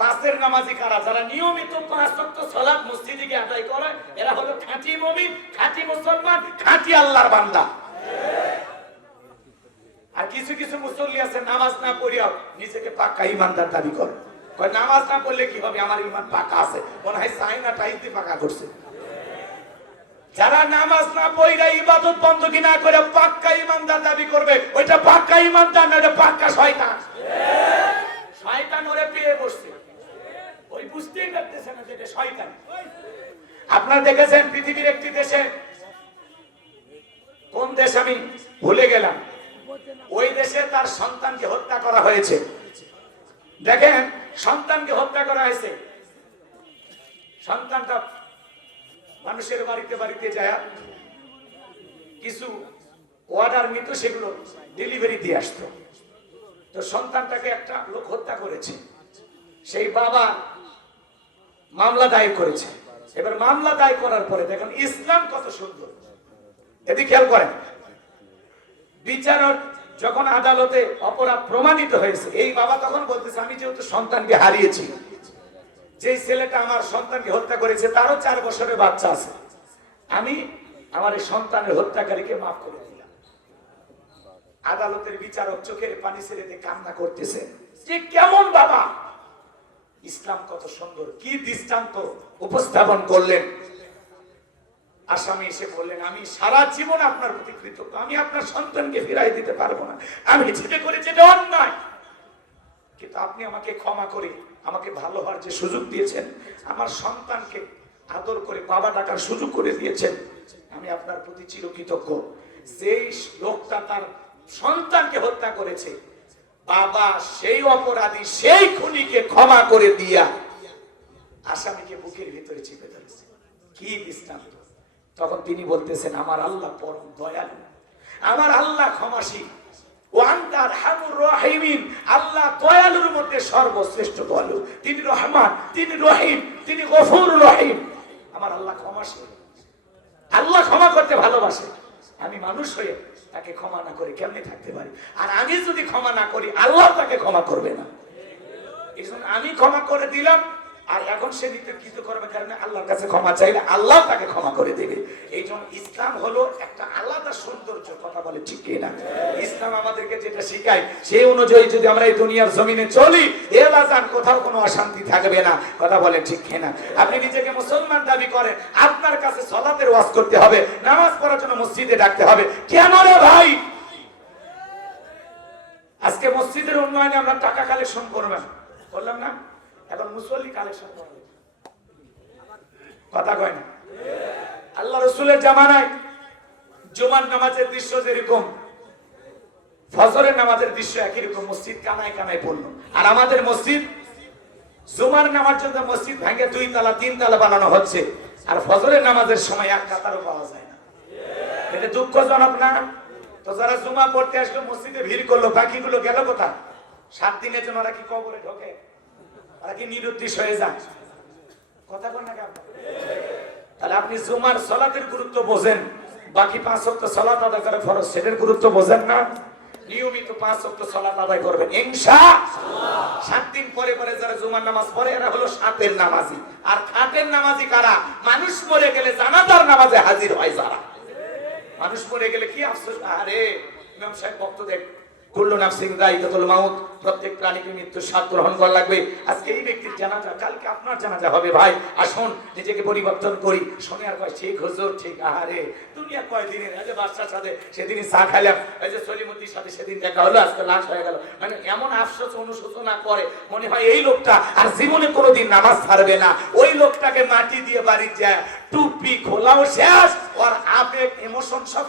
পাঁচের নামাজি কারা? যারা নিয়মিত পাঁচ ওয়াক্ত সালাত মসজিদে গিয়ে আদায় করে, এরা হলো খাঁটি মুমিন, খাঁটি মুসলমান, খাঁটি আল্লাহর বান্দা। আর কিছু কিছু মুসল্লি আছে নামাজ না পড়িয়াও নিজেকে পাক্কা ইমানদার দাবি করে। নামাজ না পড়লে কি হবে, আমার ইমান পাকা আছে, মনে হয় চাইনা টাইতে পাকা করছে। যারা নামাজ না পড়িয়া ইবাদত বন্দী না করে পাক্কা ইমানদার দাবি করবে, ওইটা পাক্কা ইমানদার না, ওইটা পাক্কা শয়তান। শয়তান ওরে পেয়ে বসছে, ওই বুঝতেই পারতেছে না যে শয়তান। আপনারা দেখেছেন পৃথিবীর একটি দেশে, কোন দেশ আমি ভুলে গেলাম, ওই দেশে তার সন্তানকে হত্যা করা হয়েছে। দেখেন, সন্তানকে হত্যা করা হয়েছে। সন্তানটা মানুষের বাড়িতে বাড়িতে যায় কিছু অর্ডার নিত, সেগুলো ডেলিভারি দিয়ে আসতো। তো সন্তানটাকে একটা লোক হত্যা করেছে, সেই বাবা মামলা দায়ের করেছে। এবার মামলা দায়ের করার পরে দেখেন ইসলাম কত সুন্দর, এদিকে খেয়াল করেন। বিচারক যখন আদালতে অপরাধ প্রমাণিত হয়েছে, এই বাবা তখন বলতেছে, আমি যেহেতু সন্তানকে হারিয়েছি, যে ছেলেটা আমার সন্তানকে হত্যা করেছে তারও 4 বছরের বাচ্চা আছে, আমি আমার এই সন্তানের হত্যাকারীকে মাফ করে দিলাম। আদালতের বিচারক চোখের পানি ছেড়ে দিয়ে কান্না করতেছে যে কেমন বাবা! ইসলাম কত সুন্দর, কি দৃষ্টান্ত উপস্থাপন করলেন। আসামি এসে বললেন, আমি সারা জীবন আপনার প্রতি কৃতজ্ঞ, আমি আপনার সন্তানকে ফিরাই দিতে পারবো না, আমি যেটা করেছি এটা অন্যায়, কিন্তু আপনি আমাকে ক্ষমা করে আমাকে ভালো হওয়ার যে সুযোগ দিয়েছেন, আমার সন্তানকে আদর করে বাবা ডাকার সুযোগ করে দিয়েছেন, আমি আপনার প্রতি চিরকৃতজ্ঞ। যেই লোকটা তার সন্তানকে হত্যা করেছে, বাবা সেই অপরাধী, সেই খুনিকে ক্ষমা করে দিয়া আসামিকে বুকের ভিতরে চেপে ধরেছে। কি দৃষ্টান্ত! তখন তিনি বলতেছেন, আমার আল্লাহ পরম দয়ালু, আমার আল্লাহ ক্ষমাশীল, আল্লাহ দয়ালুর মধ্যে সর্বশ্রেষ্ঠ দয়ালু, তিনি রহমান, তিনি রহিম, তিনি গফুর রহিম। আমার আল্লাহ ক্ষমাশীল, আল্লাহ ক্ষমা করতে ভালোবাসে। আমি মানুষ হয়ে তাকে ক্ষমা না করে কেমনে থাকতে পারি? আর আমি যদি ক্ষমা না করি, আল্লাহ তাকে ক্ষমা করবে না। এই জন্য আমি ক্ষমা করে দিলাম, আর এখন সে কৃত করবে কারণে আল্লাহর কাছে ক্ষমা চাইলে আল্লাহ তাকে ক্ষমা করে দেবে। এই জন্য ইসলাম হলো একটা আলাদা সৌন্দর্য। কথা বলে ঠিক কিনা? ইসলাম আমাদেরকে যেটা শিখায় সেই অনুযায়ী যদি আমরা এই দুনিয়ার জমিনে চলি, জেলা যান, কোথাও কোনো অশান্তি থাকবে না। কথা বলেন ঠিক কিনা? আপনি নিজেকে মুসলমান দাবি করেন, আপনার কাছে সালাতের ওয়াজ করতে হবে, নামাজ পড়ার জন্য মসজিদে ডাকতে হবে। কেন রে ভাই? আজকে মসজিদের উন্নয়নে আমরা টাকা কালেকশন করবেন, বললাম না? এখন মুসল্লি কালেকশন করবে, কথা কয় না? আল্লাহ রসুলের জামানায় জুমার নামাজের দৃশ্য যেরকম, ফজরের নামাজের দৃশ্য একই রকম, মসজিদ কানায় কানায় পড়লো। আর আমাদের মসজিদ জুমার নামার জন্য মসজিদ ভাঙে 2 তলা 3 তলা বানানো হচ্ছে, আর ফজরের নামাজের সময় এক কাতারও পাওয়া যায় না। এটা দুঃখজনক না? তো যারা জুমা পড়তে আসলো, মসজিদে ভিড় করলো, বাকিগুলো গেল কোথায়? 7 দিনের জন্য ওরা কি কবরে ঢোকে? ওরা কি নিরুদ্দেশ হয়ে যায়? কথা বল না কেন? তাহলে আপনি জুমার সালাতের গুরুত্ব বোঝেন, বাকি 5 ওয়াক্ত সালাত আদায় করে ফরজ, সেটার গুরুত্ব বোঝেন না? নিয়মিত 5 ওয়াক্ত সালাত আদায় করবেন ইনশাআল্লাহ। 7 দিন পরে পরে যারা জুমার নামাজ পড়ে এরা হলো সাতের নামাজি। আর খাটের নামাজি কারা? মানুষ মরে গেলে জানাজার নামাজে হাজির হয় যারা। মানুষ মরে গেলে কি আফসোস! আরে ইমাম সাহেব বক্তব্য দেখ, কুল্লু নাফসিন যায়িকাতুল মাউত, প্রত্যেক প্রাণীকে মৃত্যুর স্বাদ গ্রহণ করা লাগবে। আজকে এই ব্যক্তির জানাজা, কালকে আপনার জানাজা হবে। ভাই আসুন নিজেকে পরিবর্তন করি। শুনে আর কয় ঠিক হুজুর ঠিক। আরে দুনিয়া কয় দিনের, এই যে বাদশার সাথে সেদিনই চা খাইলাম, এই যে সলিমুদ্দির সাথে সেদিন দেখা হলো, আজকে লাশ হয়ে গেল। মানে এমন আফসোস অনুশোচনা করে, মনে হয় এই লোকটা আর জীবনে কোনোদিন নামাজ ছাড়বে না। ওই লোকটাকে মাটি দিয়ে বাড়ি যায়, টুপি খোলাও শেষ, ওর আবেগ ইমোশন সব।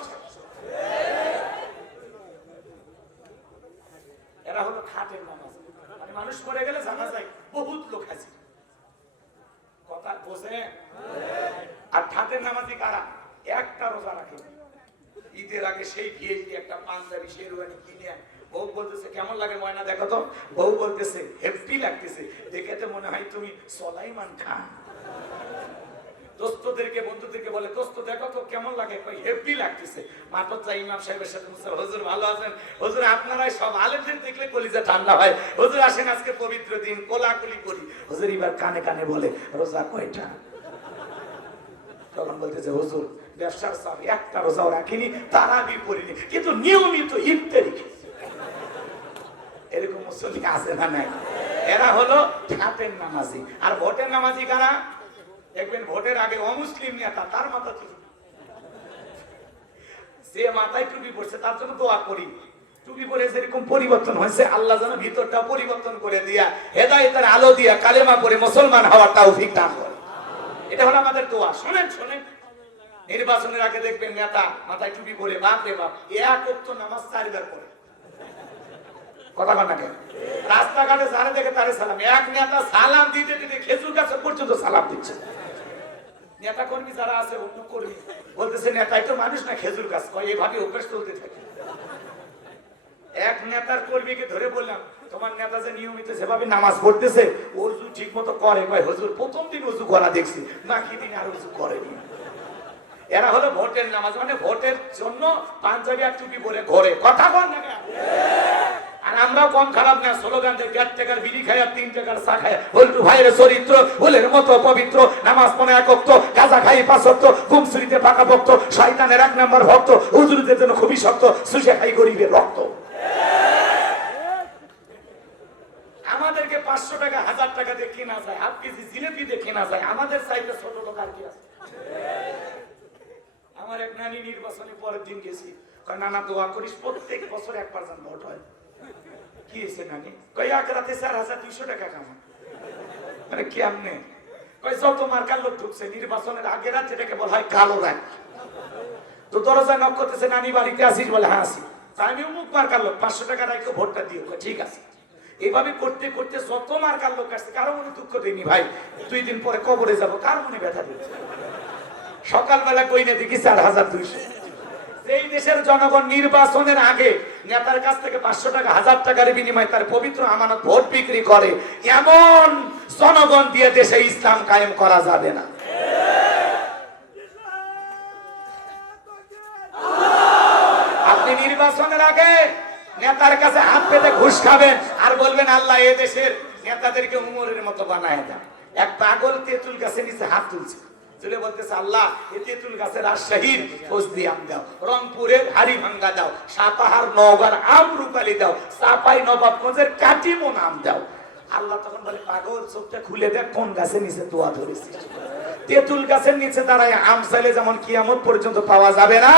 এরা হলো খাটের নামাজ। মানে মানুষ মরে গেলে জানা যায় বহুত লোক আছে, কথা বোঝে? আর খাটের নামাজি কারা? একটা রোজা রাখে, ঈদের আগে সেই ভিএইচডি একটা পাঞ্জাবি শেরওয়ানি কিনে বউ বলতেছে কেমন লাগে ময়না দেখো তো, বউ বলতেছে হেভি লাগতেছে, দেখে তো মনে হয় তুমি সুলাইমান খান। দোস্তদেরকে বন্ধুদেরকে বলে দোস্ত দেখো তো কেমন লাগে, কই হেভি লাগতেছে। মাত্র চাই ইমাম সাহেবের সাথে হুজুর ভালো আছেন? হুজুর আপনারাই সব আলেমদের দেখলে কলিজা ঠান্ডা হয়। হুজুর আসেন আজকে পবিত্র দিন, কোলাকুলি করি। হুজুর এবার কানে কানে বলে রোজা কয়টা? তখন বলতেছে হুজুর ব্যবসার চাপ, একটা রোজাও রাখিনি, তারাবি করিনি, কিন্তু নিয়মিত ইফতারি খেয়েছি। এরকম মুসল্লি আছে না নাই? এরা হলো খাটের নামাজি। আর ভোটের নামাজি কারা? দেখবেন ভোটের আগে অমুসলিম নেতা তার মাথা টুপি, সে মাথায় টুপি পড়ছে, তার জন্য দোয়া করি টুপি পরে যেরকম পরিবর্তন হয়েছে, আল্লাহ যেন ভিতরটা পরিবর্তন করে দিয়া হেদায়েতের আলো দিয়া কালেমা পড়ে মুসলমান হওয়ার তৌফিক দান করে। এটা হলো আমাদের দোয়া। শুনেন শুনেন, নির্বাচনের আগে দেখবেন নেতা মাথায় টুপি পরে, বাপ রে বাপ, এক ওয়াক্ত নামাজ 4 বার পড়ে। কথা বল না কেন? রাস্তাঘাটে যারা দেখে তারে সালাম। এক নেতা সালাম দিতে দিতে খেজুর গাছে পর্যন্ত সালাম দিচ্ছে। নেতা কর্মী যারা আছে, অন্য কর্মী বলতেছে নেতাই তো মানুষ না, খেজুর গাছ। কয় এইভাবে অভ্যাস চলতে থাকে। এক নেতার কর্মীকে ধরে বললাম তোমার নেতা যে নিয়মিত যেভাবে নামাজ পড়তেছে, ওযু ঠিক মতো করে? কয় হুজুর প্রথম দিন ওযু করা দেখছি, বাকি দিন আর ওযু করেনি। এরা হলো ভোটের নামাজ, মানে ভোটের জন্য পাঞ্জাবি আর টুপি পরে ঘরে। কথা বল না কেন? আর আমরাও কম খারাপ না, স্লোগান দিয়ে 1.5 টাকার বিড়ি খায় আর 3 টাকার চা খায়। হলটু ভাইয়ের চরিত্র ফুলের মতো পবিত্র, নামাজ পড়ে 1 ওয়াক্ত, গাঁজা খাই 5 ওয়াক্ত, ঘুমসুরিতে পাকা ভক্ত, শয়তানের 1 নম্বর ভক্ত, হুজুরদের জন্য খুবই শক্ত, সুশে খাই গরিবের রক্ত। আমাদেরকে 500 টাকা 1000 টাকা দিয়ে কেনা যায়, হাফ কেজি জিলেপি দিয়ে কেনা যায়, আমাদের চাইতে ছোট লোক আর কি আছে? আমার এক নানি নির্বাচনে পরের দিন গেছি, কয় নানা দোয়া করিস প্রত্যেক বছর 1% ভোট হয়। কি হয়েছে নানি? কয় এক রাতে 4200 টাকা কামান। মানে কেমনে? কয় যত মার্কার লোক ঢুকছে নির্বাচনের আগের রাত, যেটাকে বলা হয় কালো রাত। তো দরজা নক করতেছে, নানি বাড়িতে আসিস? বলে হ্যাঁ আসি। আমি অমুক মার্কার লোক, 500 টাকা রাখো ভোটটা দিও। ঠিক আছে। এইভাবে করতে করতে যত মার্কার লোক আসছে, কারো মনে দুঃখ দেয়নি ভাই 2 দিন পরে কবরে যাবো, কার মনে ব্যথা দিচ্ছে? সকালবেলা কই না দেখি 4200। এই দেশের জনগণ নির্বাচনের আগে নেতার কাছ থেকে 500 টাকা 1000 টাকার বিনিময়ে তার পবিত্র আমানত ভোট বিক্রি করে, এমন জনগণ দিয়ে দেশে ইসলাম কায়েম করা যাবে না। আপনি নির্বাচনের আগে নেতার কাছে হাত পেতে ঘুষ খাবেন আর বলবেন আল্লাহ এ দেশের নেতাদেরকে উমরের মতো বানায় দেন। এক পাগল তেঁতুল গাছের নিচে হাত তুলছে, তুলে বলতেছে আল্লাহ এই তেঁতুল গাছের রাজশাহীর ফজলি আম দাও, রংপুরের হাড়ি ভাঙ্গা দাও, সাপাহার নওগাঁর আম রূপালি দাও, চাপাই নবাবগঞ্জের কাটিমন আম দাও। আল্লাহ তখন বলে পাগল চোখটা খুলে দেখ কোন গাছের নিচে দোয়া ধরেছিস। তেঁতুল গাছের নিচে দাঁড়ায় আম চাইলে যেমন কিয়ামত পর্যন্ত পাওয়া যাবে না,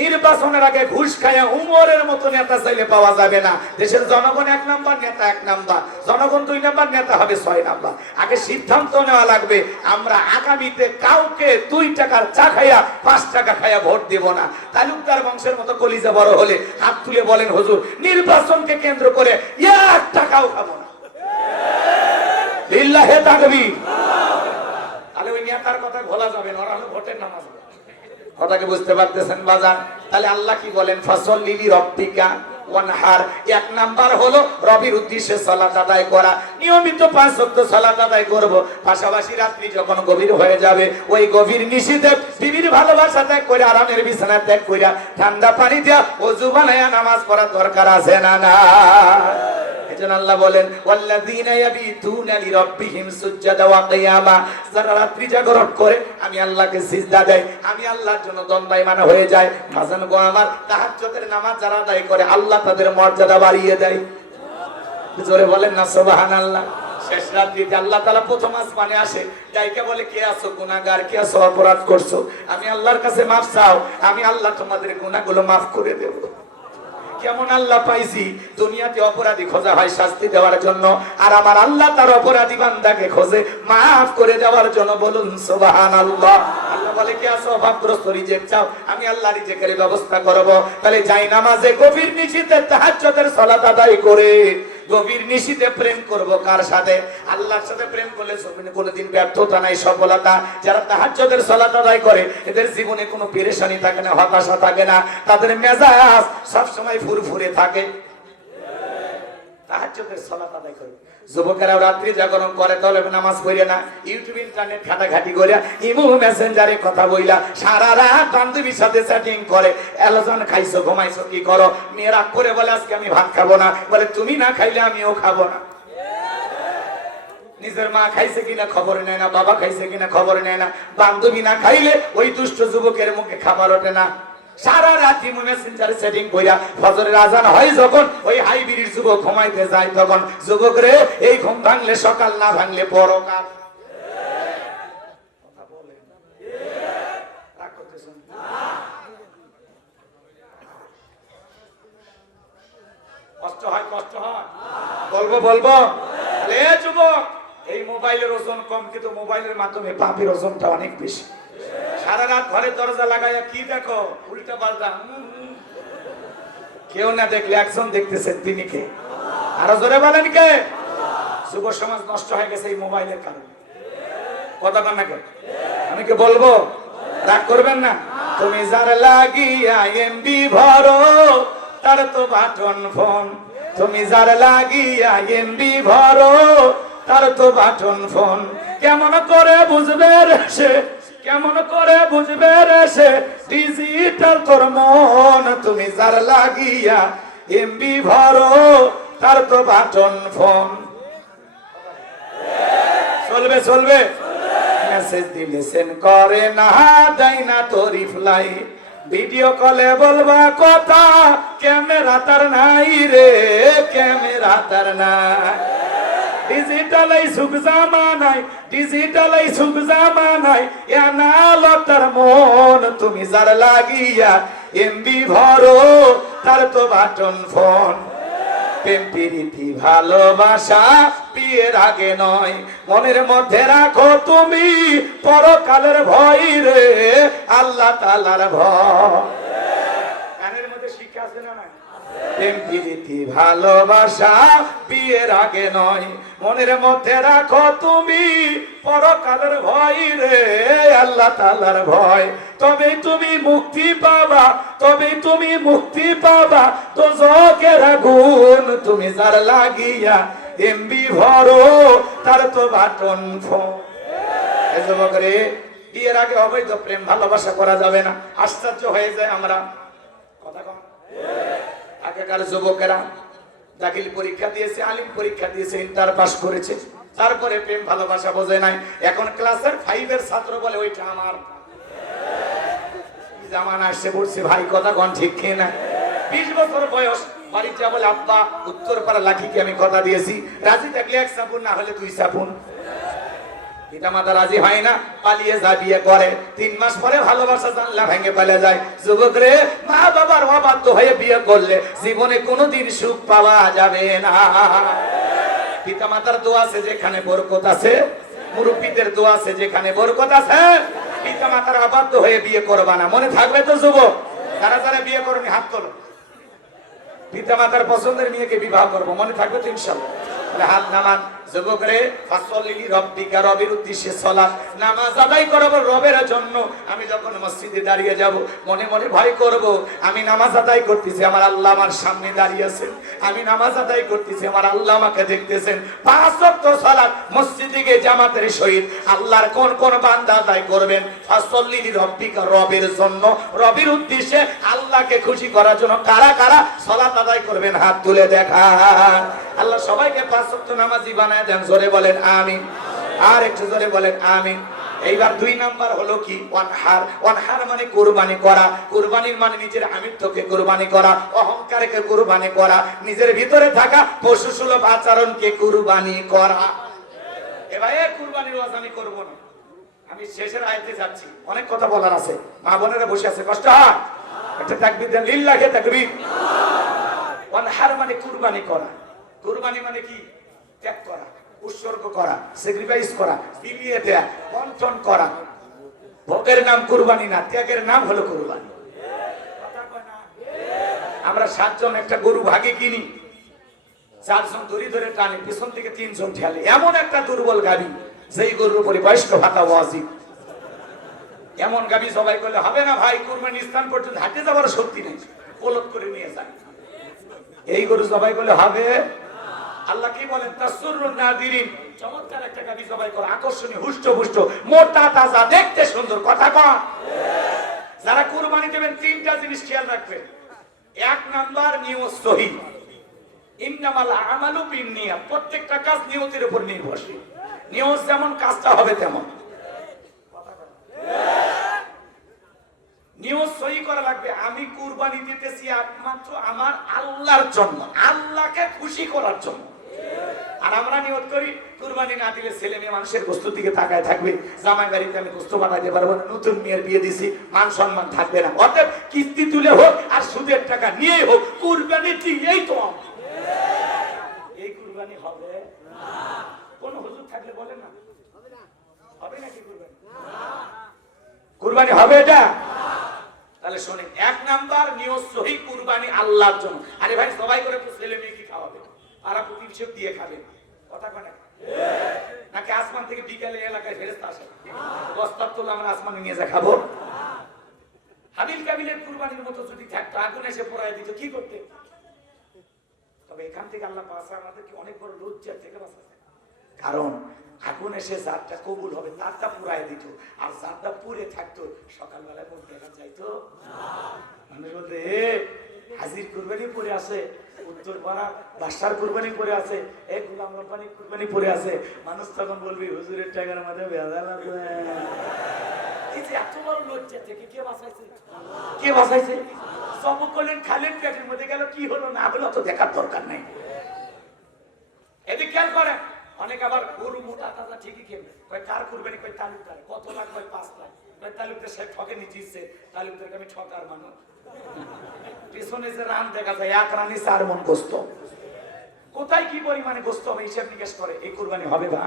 নির্বাচনের আগে ঘুষ খায়া উমরের মতো নেতা চাইলে পাওয়া যাবে না। দেশের জনগণ 1 নাম্বার, নেতা 1 নাম্বার, জনগণ 2 নাম্বার, নেতা হবে 6 নাম্বার। আগে সিদ্ধান্ত নেওয়া লাগবে আমরা আগামীতে কাউকে 2 টাকার চা খাইয়া 5 টাকা খাইয়া ভোট দেব না। তালুকদার বংশের মতো কলিজা বড় হলে হাত তুলে বলেন হুজুর নির্বাচনকে কেন্দ্র করে 1 টাকাও খাবো না। লিল্লাহে তাকবীর। তাহলে ওই নেতার কথা ভোলা যাবে না, ওরা হলো ভোটের নামাজ। কথাকে বুঝতে পারতেছেন বাজান? তাহলে আল্লাহ কি বলেন? ফাসল্লি লিরাব্বিকা ওয়ানহার। 1 নাম্বার হলো রবির উদ্দেশ্যে সালাত আদায় করা, নিয়মিত 5 ওয়াক্ত সালাত আদায় করব। পাশাপাশি রাত্রি যখন গভীর হয়ে যাবে ওই গভীর নিশিতে বিবির ভালোবাসা ত্যাগ করে আরামের বিছানা ত্যাগ করে ঠান্ডা পানি দিয়া ওযু বানায়া নামাজ পড়ার দরকার আছে না না? এজন্য আল্লাহ বলেন ওয়াল্লাযীনা ইয়াবিতুনা লিরাব্বিহিম সুজদান ওয়া কিয়ামা। যারা রাত্রি জাগরণ করে আমি আল্লাহকে সিজদা দেয়, আমি আল্লাহর জন্য দণ্ডায়মান হয়ে যায়। মাজান গো আমার, তাহাজ্জুদের নামাজ যারা আদায় করে আল্লাহ তাদের মর্যাদা বাড়িয়ে দেয়। জোরে বলেন না সুবহানাল্লাহ। শেষ রাত্রিতে আল্লাহ তাআলা প্রথম আসমানে আসে, ডাইকে বলে কে আছো গুনাহগার, কে আছো অপরাধ করছো, আমি আল্লাহর কাছে মাফ চাও, আমি আল্লাহ তোমাদের গুনাহগুলো মাফ করে দেব। কেমন আল্লাহ পাইছি? দুনিয়াতে অপরাধী খোঁজা হয় শাস্তি দেওয়ার জন্য, আর আমার আল্লাহ তার অপরাধী বান্দাকে খোঁজে মাফ করে দেওয়ার জন্য। বলুন সুবহানাল্লাহ। আল্লাহ বলে কে আছো অভাবগ্রস্ত, রিজিক চাও, আমি আল্লাহ রিজিকের ব্যবস্থা করব। তাহলে যাই নামাজে গভীর নিশিতে তাহাজ্জুদের সালাত আদায় করে গভীর নিশিতে প্রেম করব কার সাথে? আল্লাহর সাথে। প্রেম করলে জমিনে কোনোদিন ব্যর্থতা নাই, সফলতা। যারা তাহাজ্জুদের সালাত আদায় করে এদের জীবনে কোনো পেরেশানি থাকে না, হতাশা থাকে না, তাদের মেজাজ সব সময় ফুরফুরে থাকে। তাহাজ্জুদের সালাত আদায় করে। যুবকেরা রাত্রি জাগরণ করে, তাহলে নামাজ পড়ে না, ইউটিউব ইন্টারনেট ঘাটাঘাটি করে, ইমো মেসেঞ্জারে কথা বইলা সারা রাত বান্ধবীর সাথে চ্যাটিং করে। এলোজন খাইছো, ঘুমাইছো, কি করো? মেয়েরা করে বলে আজকে আমি ভাত খাবো না, বলে তুমি না খাইলে আমিও খাবো না। নিজের মা খাইছে কিনা খবর নেয় না, বাবা খাইছে কিনা খবর নেয় না। বান্ধবী না খাইলে ওই দুষ্ট যুবকের মুখে খাবার ওঠে না। সারা রাত মেসেঞ্জারে সেটিং কইরা ফজরের আজান হয় যখন ওই হাইব্রিড যুবক ঘুমাইতে যায়, তখন যুবক রে এই ঘুম ভাঙলে সকাল, না ভাঙলে পরকাল। কষ্ট হয়, কষ্ট হয়, বলবো বলবো। যুবক, এই মোবাইলের ওজন কম, কিন্তু মোবাইলের মাধ্যমে পাপের ওজনটা অনেক বেশি। সারা রাত ঘরে দরজা লাগাইয়া কি দেখো? উল্টা পাল্টা। কেউ না দেখলে একজন দেখতেছেন, তিনি কে? আরো জোরে বলেন কে? যুব সমাজ নষ্ট হয়ে গেছে এই মোবাইলের কারণে। কথা বলেন না কে? আমি কি বলবো? রাগ করবেন না। তুমি যার লাগিয়া এমবি ভরো তার তো বাটন ফোন, তুমি যার লাগিয়া এমবি ভরো তার তো বাটন ফোন। কেমন করে বুঝবে রে সে, কেমন করে বুঝবে রে সে ডিজিটাল তোর মন? তুমি যার লাগিয়া এমবি ভরো তার তো বাটন ফোন। চলবে চলবে। মেসেজ দিলে সেন্ড করে না, দেয় না তো রিপ্লাই। ভিডিও কলে বলবা কথা, ক্যামেরা তার নাই রে, ক্যামেরা তার নাই। ডিজিটাল এই সুখ জামানায়, ডিজিটাল এই সুখ জামানায় এনালো তার মন। তুমি যার লাগিয়া এমবি ভরো তার তো বাটন ফোন। প্রেম প্রীতি ভালোবাসা বিয়ের আগে নয়, মনের মধ্যে রাখো তুমি পরকালের ভয় রে, আল্লাহ তাআলার ভয়। গানের মধ্যে শিক্ষা আছে না? প্রেম প্রীতি ভালোবাসা বিয়ের আগে নয়, মনের মধ্যে রাখো তুমি পরকালের ভয় রে, আল্লাহ তাআলার ভয়। তবে তুমি মুক্তি পাবা, তবে তুমি মুক্তি পাবা দোজখের আগুন। তুমি যার লাগিয়া এমবি ভরো তার তো বাটন ফোন। এই যুবক রে, বিয়ের আগে অবৈধ প্রেম ভালোবাসা করা যাবে না। আশ্চর্য হয়ে যায় আমরা। কথা কম। আগেকার যুবকেরা দাখিল পরীক্ষা দিয়েছে, আলিম পরীক্ষা দিয়েছে, ইন্টার পাস করেছে, তারপরে প্রেম ভালোবাসা বোঝে নাই। এখন ক্লাসের 5 এর ছাত্র বলে ওইটা আমার। জামানা আসছে পড়ছে ভাই, কথা কোন ঠিক খেয়ে না। 20 বছর বয়স বাড়িতে যা বলে আব্বা উত্তরপাড়া লাঠিকে আমি কথা দিয়েছি, রাজি থাকলে এক সাপুন, না হলে 2 সাপুন। পিতা মাতা রাজি হয় না, পালিয়ে যা বিয়ে করে। 3 মাস পরে ভালোবাসা জানলা ভেঙে পালিয়ে যায়। যুবক রে, মা বাবার অবাধ্য হয়ে বিয়ে করলে জীবনে কোনোদিন সুখ পাওয়া যাবে না। পিতা মাতার দোয়া আছে যেখানে বরকত আছে, মুরব্বীদের দোয়া আছে যেখানে বরকত আছে। পিতা মাতার অবাধ্য হয়ে বিয়ে করবা না, মনে থাকবে তো যুবক? যারা যারা বিয়ে করবে হাত তোলো। পিতা মাতার পছন্দের মেয়েকে বিবাহ করবো, মনে থাকবে তো ইনশাআল্লাহ? হাত নামান। যুবক রে, ফাসল্লি রব্বিকা, রবের উদ্দেশ্যে সালাত, নামাজ আদায় করব রবের জন্য। আমি যখন মসজিদে দাঁড়িয়ে যাব, মনে মনে ভয় করব, আমি নামাজ আদায় করতেছি, আমার আল্লাহ আমার সামনে দাঁড়িয়ে আছেন। আমি নামাজ আদায় করতেছি, আমার আল্লাহ আমাকে দেখতেছেন। 5 ওয়াক্ত সালাত মসজিদে গিয়ে জামাতের সহিত আল্লাহর কোন কোন বান্দা আদায় করবেন? ফাসল্লি রব্বিকা, রবের জন্য, রবের উদ্দেশ্যে, আল্লাহকে খুশি করার জন্য কারা কারা সালাত আদায় করবেন? হাত তুলে দেখান। আল্লাহ সবাইকে 5 ওয়াক্ত নামাজি বানায় দেন। জোরে বলেন আমিন। আর একটু জোরে বলেন আমিন। এইবার 2 নাম্বার হলো কি? ওয়ানহার। ওয়ানহার মানে কুরবানি করা। কুরবানির মানে নিজের আমিত্বকে কুরবানি করা, অহংকারকে কুরবানি করা, নিজের ভিতরে থাকা পশুসুলভ আচরণকে কুরবানি করা। এবার এই কুরবানির ওয়াজ আমি করব না, আমি শেষের আয়াতে যাচ্ছি। অনেক কথা বলার আছে, মা বোনেরা বসে আছে, কষ্ট হয়? একটা তাকবীর দেন, লিল্লাহি তাকবীর। ওয়ানহার মানে কুরবানি করা। কুরবানি মানে কি? ত্যাগ করা, উৎসর্গ করা, স্যাক্রিফাইস করা, বিলিয়ে দেয়া, বন্টন করা। ভোগের নাম কুরবানি না, ত্যাগের নাম হলো কুরবানি। আমরা 7 জন একটা গরু ভাগে কিনি, 4 জন ধরে ধরে টানে, পিছন থেকে 3 জন ঠেলে। এমন একটা দুর্বল গাভী, যেই গরুর উপরে বয়স্ক ভাতা ওয়াজিব। এমন গাভী সবাই করলে হবে না ভাই, কুরবানি স্থান পর্যন্ত হাঁটে যাওয়ার শক্তি নেই, ওলট করে নিয়ে যায়। এই গরু সবাই করলে হবে? আল্লাহ কি বলেন? তাসরুন নাদিরিন, চমৎকার একটা গাভী জবাই করা, আকর্ষণীয়, হুষ্ট-পুষ্ট, মোটা তাজা, দেখতে সুন্দর। কথা কন? যারা কুরবানি দেবেন 3টা জিনিস খেয়াল রাখবেন। 1 নাম্বার, নিয়ত সহিহ। ইন্নামাল আমালু বিন্নিয়াত, প্রত্যেকটা কাজ নিয়তের উপর নির্ভরশীল। নিয়ত যেমন, কাজটা হবে তেমন। নিয়ত সহিহ করা লাগবে। আমি কুরবানি দিতেছি একমাত্র আমার আল্লাহর জন্য, আল্লাহকে খুশি করার জন্য। আর আমরা নিয়ত করি কুরবানি না দিলে ছেলে মেয়ে মানুষের গোস্ত দিকে তাকায় থাকবে, জামাই বাড়িতে আমি গোস্ত বানাইতে পারবো না, নতুন মেয়ের বিয়ে দিছি, মান সম্মান থাকবে না। অতএব কিস্তি তুলে হোক আর সুদের টাকা নিয়ে হোক, কুরবানি দিয়েই তো। এই কুরবানি হবে না। কোন হুজুর থাকলে বলেন না হবে নাকি কুরবানি? কুরবানি হবে এটা? তাহলে শোনেন, 1 নাম্বার নিয়ত সহিহ, কুরবানি আল্লাহর জন্য। আরে ভাই, সবাই করে তো ছেলে মেয়ে কি খাওয়াবে? আর প্রতিবেশী দিয়ে খাবে। কথা কয় না? নাকি আসমান থেকে বিকালে এলাকায় ফেরেশতা আসে, বস্তার তোলা আমরা আসমানে নিয়ে যা খাবো? হাবিল কাবিলের কুরবানির মতো যদি থাকতো, আগুন এসে পোড়ায় দিত, কি করতে? তবে এখান থেকে আল্লাহ বাঁচা আমাদেরকে অনেক বড় লজ্জা থেকে বাঁচাছে। কারণ আগুন এসে যারটা কবুল হবে তারটা পুরাই দিত, আর যারটা পুড়ে থাকতো সকালবেলায় মুখ দেখা যাইতো না। মানুষ বলতে হাজির কুরবানি পড়ে আছে, উত্তর পাড়া বাসার কুরবানি পড়ে আছে, এই গোলাম রব্বানি কুরবানি পড়ে আছে। মানুষ তখন বলবি হুজুরের টাকার মধ্যে ভেজাল আছে। এই যে এত বড় লজ্জা থেকে কে বাঁচাইছে? কে বাঁচাইছে? সব করলেন, খালেন, পেটের মধ্যে গেল, কি হলো না হলো তো দেখার দরকার নাই। এদিকে খেয়াল করেন, অনেক আবার গরু মোটা তাজা ঠিকই খেয়ে কার কুরবানি, কই তালুকদার, কত লাখ, কই 5 লাখ। তালুকদার সে ঠকে নিচ্ছে, তালুকদারকে আমি ঠকার মানুষ। পিছনে যে রান দেখা যায়, 1 রানে 4 মণ গোস্ত। কোথায় কি পরিমাণে গোস্ত হবে হিসাব নিকাশ করে। এই কুরবানি হবে না।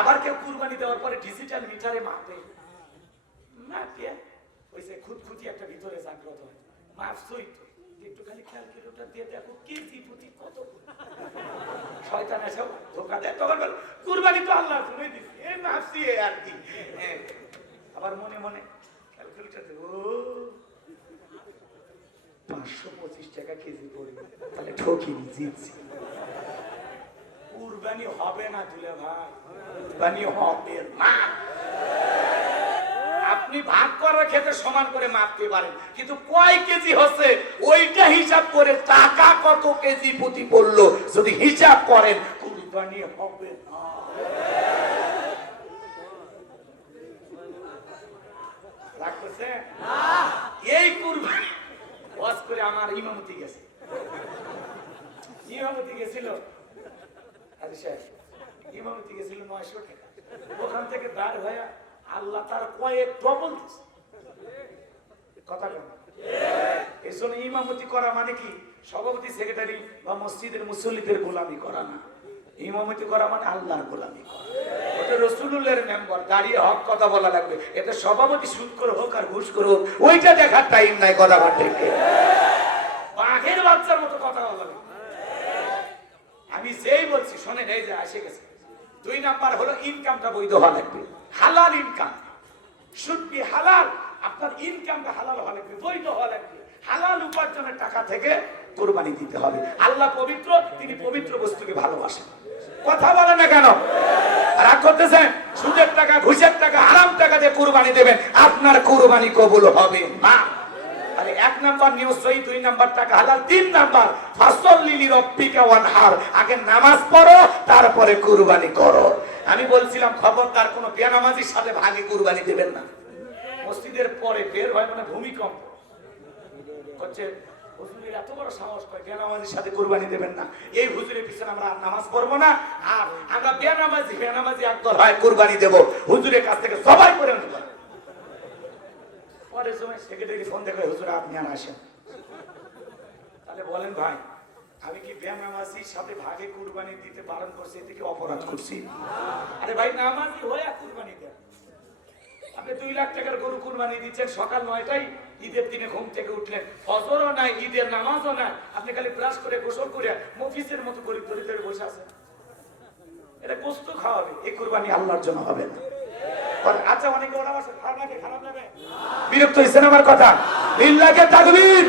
আবার কেউ কুরবানি দেওয়ার পরে ডিজিটাল মিটারে মাপে, মাপিয়া ওই যে খুঁতখুঁতি একটা ভিতরে জাগ্রত হয়, মাপছই তো একটু খালি ক্যালকুলেটর দিয়ে দেখো কেজি প্রতি কত। শয়তান এসব ধোকা দেয়, তখন বল কুরবানি তো আল্লাহ শুনে দিচ্ছি, এই মাপছি আর কি। আবার মনে মনে ক্যালকুলেটর দেবো, 525 টাকা কেজি পড়বে, তাহলে ঠকিনি, জিতছি। কুরবানি হবে না দুলে ভাই, কুরবানি হবে না। আপনি ভাগ করার ক্ষেত্রে সমান করে মাপতে পারেন, কিন্তু কয় কেজি হচ্ছে ওইটা হিসাব করে টাকা কত কেজি প্রতি পড়লো যদি হিসাব করেন, কুরবানি হবে না। রাখছে এই কুরবানি ওয়াজ করে আমার ইমামতি গেছে, ইমামতি গেছিল, আরে সাহেব ইমামতি গেছিল 900 টাকা, ওখান থেকে দাঁড় হয়ে আল্লাহ তার কয়েক ডবল দিচ্ছে। কথা কেন? এই জন্য ইমামতি করা মানে কি সভাপতি সেক্রেটারি বা মসজিদের মুসল্লিদের গোলামি করা না, ইমামতি করা মানে আল্লাহর গোলামি করা। ওটা রাসূলুল্লাহর মেম্বার, দাঁড়িয়ে হক কথা বলা লাগবে। এটা সভাপতি সুদ করে হোক আর ঘুষ করে হোক, ওইটা দেখার টাইম নাই। কথা বলতে বাঘের বাচ্চার মতো কথা বলা লাগবে। আমি যেই বলছি শোনেন, এই যে আসে গেছে। 2 নাম্বার হলো ইনকামটা বৈধ হওয়া লাগবে, হালাল ইনকাম শুড বি হালাল। আপনার ইনকামটা হালাল হওয়া লাগবে, বৈধ হওয়া লাগবে। হালাল উপার্জনের টাকা থেকে কুরবানি দিতে হবে। আল্লাহ পবিত্র, তিনি পবিত্র বস্তুকে ভালোবাসেন। কথা বলে না কেন? রাগ করতেছেন? সুদের টাকা, ঘুষের টাকা, হারাম টাকা দিয়ে কুরবানি দেবেন, আপনার কুরবানি কবুল হবে না। আরে 1 নাম্বার নিয়ম সহি, 2 নাম্বার টাকা হালাল, 3 নাম্বার ফাসল্লি লিরাব্বিকা ওয়ানহার। আগে নামাজ পড়ো, তারপরে কুরবানি করো। আমি বলছিলাম খবরদার কোনো বেনামাজির সাথে ভাগে কুরবানি দেবেন না। মসজিদের পরে বের হয় মানে ভূমিকম্প হচ্ছে, হুজুরের এত বড় সাহস কয় বেনামাজির সাথে কুরবানি দেবেন না। এই হুজুরের পিছনে আমরা নামাজ পড়বো না, আর আমরা বেনামাজি একদল হয় কুরবানি দেব, হুজুরের কাছ থেকে সবাই করে নেব। পরের সময় সেক্রেটারি ফোন দেখে, হুজুর আপনি আর আসেন। তাহলে বলেন ভাই, আমি কি বেনামাজির সাথে ভাগে কুরবানি দিতে বারণ করছি? এদিকে অপরাধ করছি? আরে ভাই নামাজি হয়ে কুরবানি দেন। আপনি 2 লাখ টাকার গরু কুরবানি দিচ্ছেন, সকাল 9টায় ঈদের দিনে ঘুম থেকে উঠলেন, ফজরও নাই, ঈদের নামাজও নাই, আপনি খালি ব্রাশ করে গোসল করে মফিসের মতো গরিব দরিদ্রে বসে আছেন। এটা গোস্ত খাওয়াবে, এই কুরবানি আল্লাহর জন্য হবে না। আচ্ছা, অনেকে ওরা বসে, খারাপ লাগে? বিরক্ত হয়েছেন আমার কথা? লিল্লাহে তাকবীর।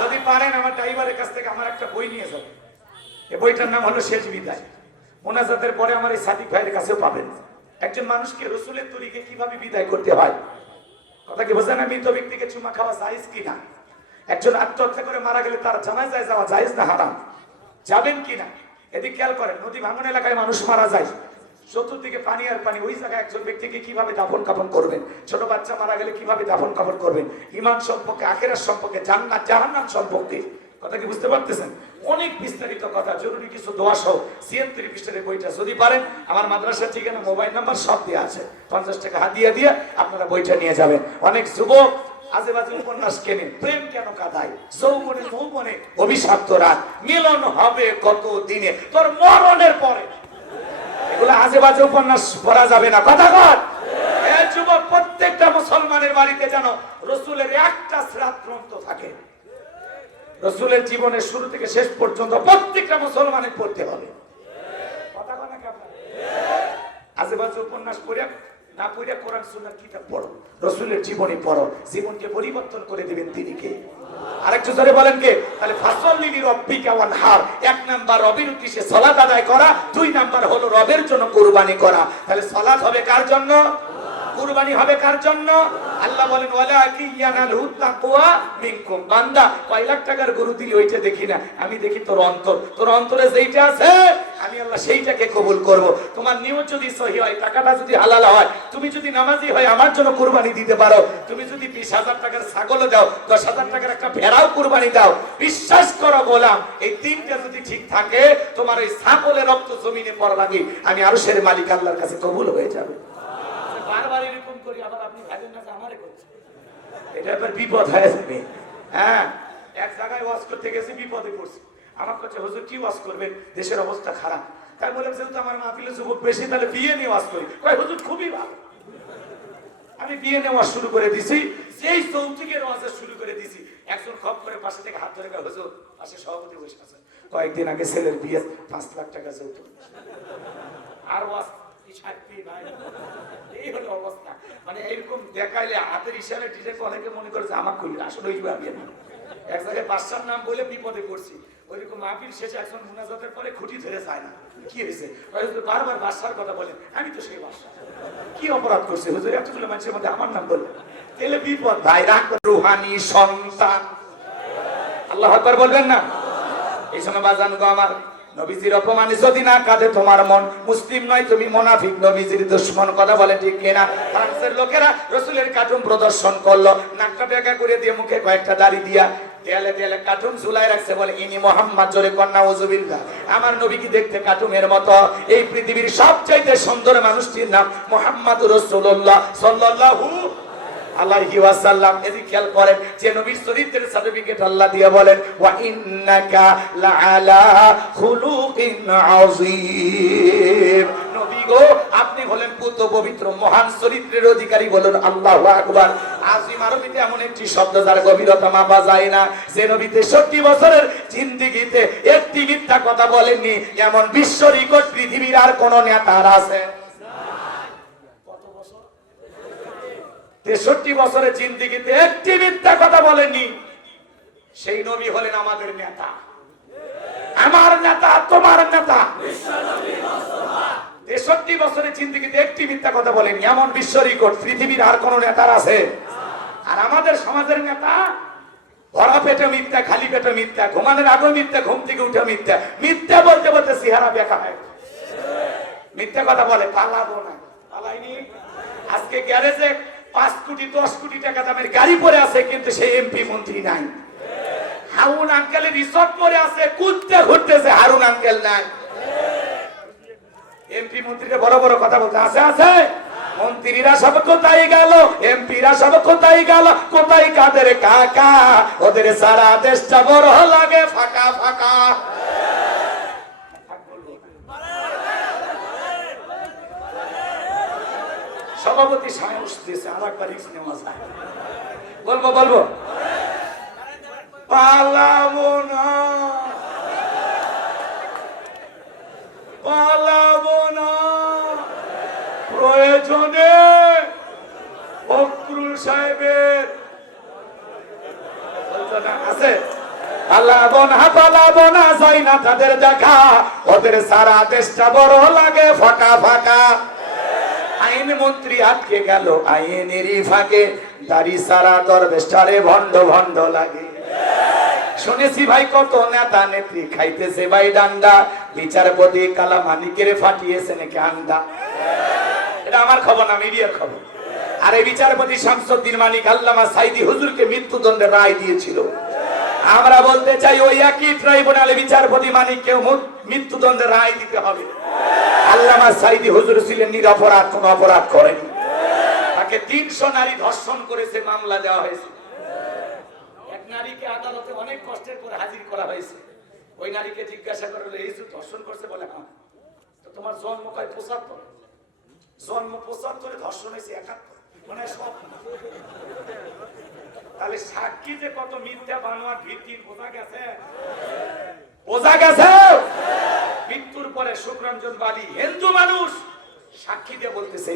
যদি পারেন আমার ড্রাইভারের কাছ থেকে আমার একটা বই নিয়ে যাবেন। এই বইটার নাম হলো শেষ বিদায়। মোনাজাতের পরে আমার এই সাদিক ভাইয়ের কাছেও পাবেন। একজন মানুষকে রাসূলের তরিকে কিভাবে বিদায় করতে হয়, কথা কি বোঝেন? মৃত ব্যক্তিকে চুমা খাওয়া জায়েজ কিনা? একজন আত্মহত্যা করে মারা গেলে তার জানাজায় যাওয়া জায়েজ না হারাম? যাবেন কিনা? এদিকে খেয়াল করেন। নদী ভাঙন এলাকায় মানুষ মারা যায়, চতুর্দিকে পানি আর পানি, ওই জায়গায় একজন ব্যক্তিকে কিভাবে দাফন কাফন করবেন? ছোট বাচ্চা মারা গেলে কিভাবে দাফন কাফন করবেন? ঈমান সম্পর্কে, আখিরাত সম্পর্কে, জান্নাত জাহান্নাম সম্পর্কে, কথা কি বুঝতে পারতেছেন? অনেক বিস্তারিত কথা, জরুরি কিছু দোয়া সহ 76 পৃষ্ঠার বইটা যদি পারেন, আমার মাদ্রাসার ঠিকানা, মোবাইল নাম্বার সব দেওয়া আছে। 50 টাকা হাদিয়া দিয়ে আপনারা বইটা নিয়ে যাবেন। অনেক যুবক আজেবাজে উপন্যাস কেনে, প্রেম কেন কাঁদায়, যৌবনে মৌবনে অভিশপ্ত রাত, মিলন হবে কত দিনে, তোর মরণের পরে। এগুলো আজেবাজে উপন্যাস পড়া যাবে না। কথা কর যুবক, প্রত্যেকটা মুসলমানের বাড়িতে যেন রাসূলের একটা সিরাত গ্রন্থ থাকে। রাসূলের জীবনের শুরু থেকে শেষ পর্যন্ত প্রত্যেকটা মুসলমানের পড়তে হবে। কথা বলে না আপনারা? আজেবাজে উপন্যাস পড়ে না পড়ে কোরআন সুন্নাহর কিতাব পড়ো, রাসূলের জীবনী পড়ো, জীবনকে পরিবর্তন করে দিবেন তিনি কে। আরেকটু জোরে বলেন কে? তাহলে ফাসল্লি লিরাব্বিকা ওয়ানহার। 1 নাম্বার রবের উদ্দেশ্যে সালাত আদায় করা, 2 নাম্বার হলো রবের জন্য কুরবানি করা। তাহলে সালাত হবে কার জন্য? কুরবানি হবে কার জন্য? আল্লাহ বলেন ওয়ালাকি ইয়ানালহু তাকওয়া মিনকুম। বান্দা কয় লাখ টাকার গরু দিলি ওইটা দেখি না, আমি দেখি তোর অন্তর। তোর অন্তরে যেইটা আছে আমি আল্লাহ সেইটাকে কবুল করব। তোমার নিয়ত যদি সহি হয়, টাকাটা যদি হালাল হয়, তুমি যদি নামাজি হয় আমার জন্য কুরবানি দিতে পারো, তুমি যদি 20,000 টাকার ছাগলও দাও, 10,000 টাকার একটা ভেড়াও কুরবানি দাও, বিশ্বাস করো গোলাম, এই 3টা যদি ঠিক থাকে, তোমার এই ছাগলের রক্ত জমিনে পড়া লাগে, আমি আরশের মালিক আল্লাহর কাছে কবুল হয়ে যাবে। বারবার এরকম করি, আবার আপনি ভাবেন না যে আমারে করছে, এটা এবার বিপদ হয়ে যাবে। হ্যাঁ, এক জায়গায় ওয়াজ করতে গেছি, বিপদে পড়ছি। আমার কাছে হুজুর কি ওয়াজ করবেন, দেশের অবস্থা খারাপ। তাই বললাম যেহেতু আমার মাহফিলে যুবক বেশি, তাহলে বিয়ে নিয়ে ওয়াজ করি। কয় হুজুর খুবই ভালো। আমি বিয়ে নিয়ে ওয়াজ শুরু করে দিছি, সেই চৌথিকের ওয়াজ শুরু করে দিছি। একজন খপ করে পাশে থেকে হাত ধরে, হুজুর পাশে সভাপতি বসে আছেন, কয়েকদিন আগে ছেলের বিয়ে 5 লাখ টাকা যৌতুক। আর ওয়াজ এই হলো অবস্থা। মানে এইরকম দেখাইলে হাতের ইশারা টিচারকে অনেকে মনে করে যে আমার কই, আসলে ওই ভাবি না। এক জায়গায় বাদশার নাম বলে বিপদে পড়ছি, ওইরকম মাহফিল শেষে একজন মুনাজাতের পরে খুঁটি ধরে যায় না, কি হয়েছে? বারবার বাদশার কথা বলেন, আমি তো সেই বাদশা, কি অপরাধ করছে হুজুর এতগুলো মানুষের মধ্যে আমার নাম বললেন? তাহলে বিপদ ভাই। রাখ রুহানি সন্তান, আল্লাহু আকবার বলবেন না? এই সময় বাজান গো আমার, নবীজির অপমানে যদি না কাঁদে তোমার মন, মুসলিম নয় তুমি মুনাফিক, নবীজির দুশমন। কথা বলে ঠিক কিনা? ফ্রান্সের লোকেরা রাসূলের কার্টুন প্রদর্শন করলো, নাকটা বেঁকা করে দিয়ে মুখে কয়েকটা দাড়ি দিয়া দেয়ালে দেয়ালে কার্টুন ঝুলাই রাখছে, বলে ইনি মোহাম্মদ, জোরে কন্যা ওযুবিল্লাহ। আমার নবী কি দেখতে কার্টুনের মতো? এই পৃথিবীর সবচাইতে সুন্দর মানুষটির নাম মুহাম্মদুর রাসূলুল্লাহ সাল্লাল্লাহু আলাইহি ওয়াসাল্লাম। এদিকে খেয়াল করেন যে নবীর চরিত্রের সার্টিফিকেট আল্লাহ দিয়ে বলেন ওয়া ইন্নাকা লাআলা খুলুকিন আযীম। নবী গো, আপনি হলেন পুত পবিত্র মহান চরিত্রের অধিকারী, বলুন আল্লাহু আকবার। আযীম আরবিতে এমন একটি শব্দ যার গভীরতা মাপা যায় না। যে নবী 63 বছরের জিন্দেগিতে একটি মিথ্যা কথা বলেননি, এমন বিশ্ব রেকর্ড পৃথিবীর আর কোন নেতার আছে? 63 বছরের জিন্দেগিতে একটি মিথ্যা কথা বলেননি। সেই নবী হলেন আমাদের নেতা, আমার নেতা, তোমার নেতা। 63 বছরের জিন্দেগিতে একটি মিথ্যা কথা বলেননি, এমন বিশ্ব রেকর্ড পৃথিবীর আর কোন নেতার আছে? আর আমাদের সমাজের নেতা ভরা পেটে মিথ্যা, খালি পেটে মিথ্যা, ঘুমানোর আগে মিথ্যা, ঘুম থেকে উঠে মিথ্যা, মিথ্যা বলতে বলতে চেহারা বেঁকা হয়, মিথ্যা কথা বলে। পালাবো না, পালাইনি। আজকে গ্যারেজে 5 কোটি 10 কোটি টাকা দামের গাড়ি পরে আছে, কিন্তু সেই এমপি মন্ত্রী নাই। হারুন আঙ্কেলের রিসর্ট পরে আছে, কুত্তে ঘুরতেছে, হারুন আঙ্কেল নাই। এমপি মন্ত্রীরা বড় বড় কথা বলতে আছে আছে, মন্ত্রীরা সব কোথায় গেল, এমপিরা সব কোথায় গেল, কোথায় কাদের কাকা, ওদের সারা দেশটা বড় লাগে ফাঁকা ফাঁকা। সভাপতি সাহস দিয়েছে, আর একবার রিস্ক নেওয়া যায়। বলবো বলবো, পালাবো না, পালাবো না, প্রয়োজনে ফখরুল সাহেবের আছে, পালাবো না, পালাবো না, যাই না তাদের দেখা, ওদের সারা দেশটা বড় লাগে ফাঁকা ফাঁকা। আইন মন্ত্রী আটকে গেল আইনেরই ফাঁকে, দাড়ি সারা দরবেশটারে ভণ্ড ভণ্ড লাগে। শুনেছি ভাই কত নেতা নেত্রী খাইতেছে ভাই ডান্ডা, বিচারপতি কালা মানিকের ফাটিয়েছে নাকি আন্ডা। এটা আমার খবর না, মিডিয়ার খবর। আর এই বিচারপতি শামসুদ্দিন মানিক আল্লামা সাইদি হুজুরকে মৃত্যুদণ্ডের রায় দিয়েছিল। আমরা বলতে চাই ওই একই ট্রাইব্যুনালে বিচারপতি মানিককে মৃত্যুদণ্ডের রায় দিতে হবে। আল্লামা সাইদি হুজুর ছিলেন নিরপরাধ, কোন অপরাধ করেনি। তাকে 300 নারী ধর্ষণ করেছে, মামলা দেওয়া হয়েছে। এক নারীকে আদালতে অনেক কষ্টের করে হাজির করা হয়েছে। ওই নারীকে জিজ্ঞাসা করা হলো, এই যে ধর্ষণ করছে, বলে হ্যাঁ। তো তোমার জন্ম কয় 75? জন্ম 75, ধর্ষণ হয়েছে 71, মানে সব। তাহলে সাক্ষী যে কত মিথ্যা বানোয়ার ভিত্তির বোঝা গেছে, বোঝা গেছে। মৃত্যুর পরে শুক্রাঞ্জন বালি হিন্দু মানুষ সাক্ষী দিয়ে বলতেছে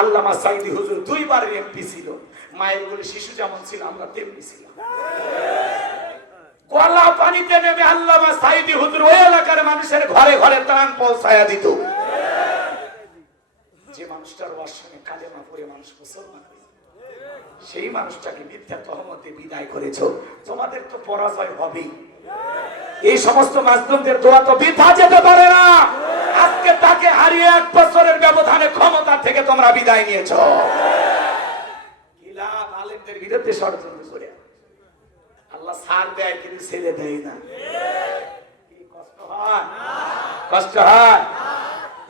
আল্লামা সাইদি হুজুর 2 বার এমপি ছিল, মায়ের কোলে শিশু যেমন ছিল আমরা তেমনি ছিলাম। কলা পানিতে নেমে আল্লামা সাইদি হুজুর ওই এলাকার মানুষের ঘরে ঘরে ত্রাণ পৌঁছায়া দিত। যে মানুষটার ওয়াসনে কালেমা পড়ে মানুষ মুসলমান হয়েছে, সেই মানুষটাকে মিথ্যা তহমতে বিদায় করেছ, তোমাদের তো পরাজয় হবেই। এই সমস্ত মাজলুমদের দোয়া তো বৃথা যেতে পারে না। আজকে তাকে হারিয়ে 1 বছরের ব্যবধানে ক্ষমতা থেকে তোমরা বিদায় নিয়েছ। কি লাভ আলেমদের বিরুদ্ধে ষড়যন্ত্র করে? আল্লাহ ছাড় দেয় কিন্তু ছেড়ে দেয় না। কি কষ্ট হয়, কষ্ট হয়।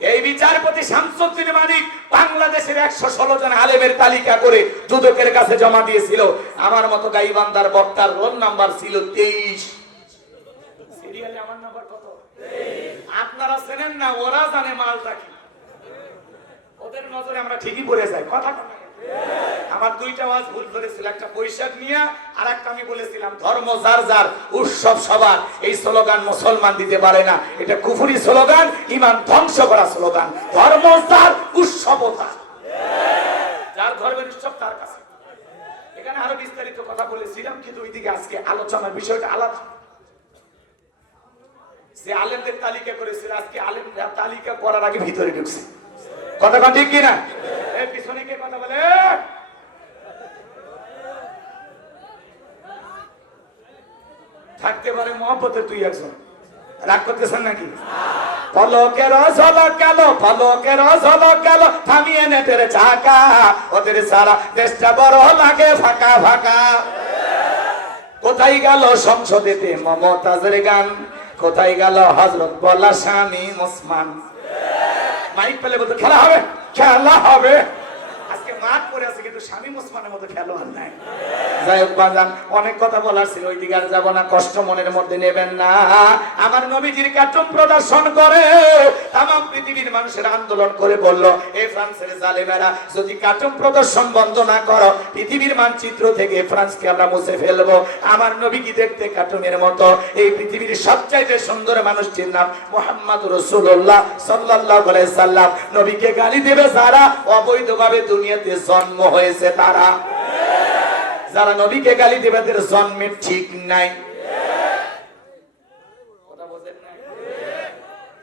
এই বিচারপতি শামসুদ্দিন মানিক বাংলাদেশের 116 জন আলেমের তালিকা করে দুদকের কাছে জমা দিয়েছিল। আমার মতো গাইবান্দার বক্তার রোল নাম্বার ছিল 23। সিরিয়ালে আমার নাম্বার কত? 23। আপনারা চেনেন না, ওরা জানে মালটা কি। ওদের নজরে আমরা ঠিকই পড়ে যাই। কথা কথা আমার 2টা ওয়াজ ভুল করেছিল, একটা বৈশাখ নিয়ে আর একটা আমি বলেছিলাম ধর্ম যার যার উৎসব সবার। এই স্লোগান মুসলমান দিতে পারে না, এটা কুফরি স্লোগান, ঈমান ধ্বংস করা স্লোগান। ধর্ম যার, উৎসব তার, যার ধর্মের উৎসব তার কাছে। এখানে আরো বিস্তারিত কথা বলেছিলাম, কিন্তু ওইদিকে আজকে আলোচনার বিষয়টা আলাদা। সে আলেমদের তালিকা করেছিল, আজকে আলেমরা তালিকা করার আগে ভিতরে ঢুকছে। কথা কথা ঠিক কিনা? এই পিছনে কে কথা বলে? থাকতে পারে মহব্বতের 2-1 রাগ করতেছেন নাকি? পলকের ঝলক গেল, পলকের ঝলক গেল, থামিয়ে নেটের চাকা, ওদের সারা দেশটা বড় লাগে ফাঁকা ফাঁকা। কোথায় গেল সংসদেতে মমতাজের গান, কোথায় গেল হযরত বলা স্বামী ওসমান। মাইক পেলে বলতো খেলা হবে, খেলা হবে। আজকে মাঠ পড়ে আছে কিন্তু স্বামী ওসমানের মতো খেলোয়াড় নাই। যাই হোক বাজান, অনেক কথা বলার ছিল, ওই দিকে আর যাবো না, কষ্ট মনের মধ্যে নেবেন না। আমার নবীজির কার্টুন প্রদর্শন করে তাম পৃথিবীর মানুষের আন্দোলন করে বলল, এই ফ্রান্সের জালেমেরা যদি কার্টুন প্রদর্শন বন্ধ না করো, পৃথিবীর মানচিত্র থেকে ফ্রান্সকে আমরা মুছে ফেলবো। আমার নবী কি দেখতে কার্টুনের মতো? এই পৃথিবীর সবচাইতে সুন্দর মানুষটির নাম মুহাম্মদ রাসূলুল্লাহ সাল্লাল্লাহু আলাইহি সাল্লাম। নবীকে গালি দেবে যারা, অবৈধভাবে দুনিয়াতে জন্ম হয়েছে তারা। যারা নবীকে গালি দেবে তাদের জন্মের ঠিক নাই। কথা বোঝেন না?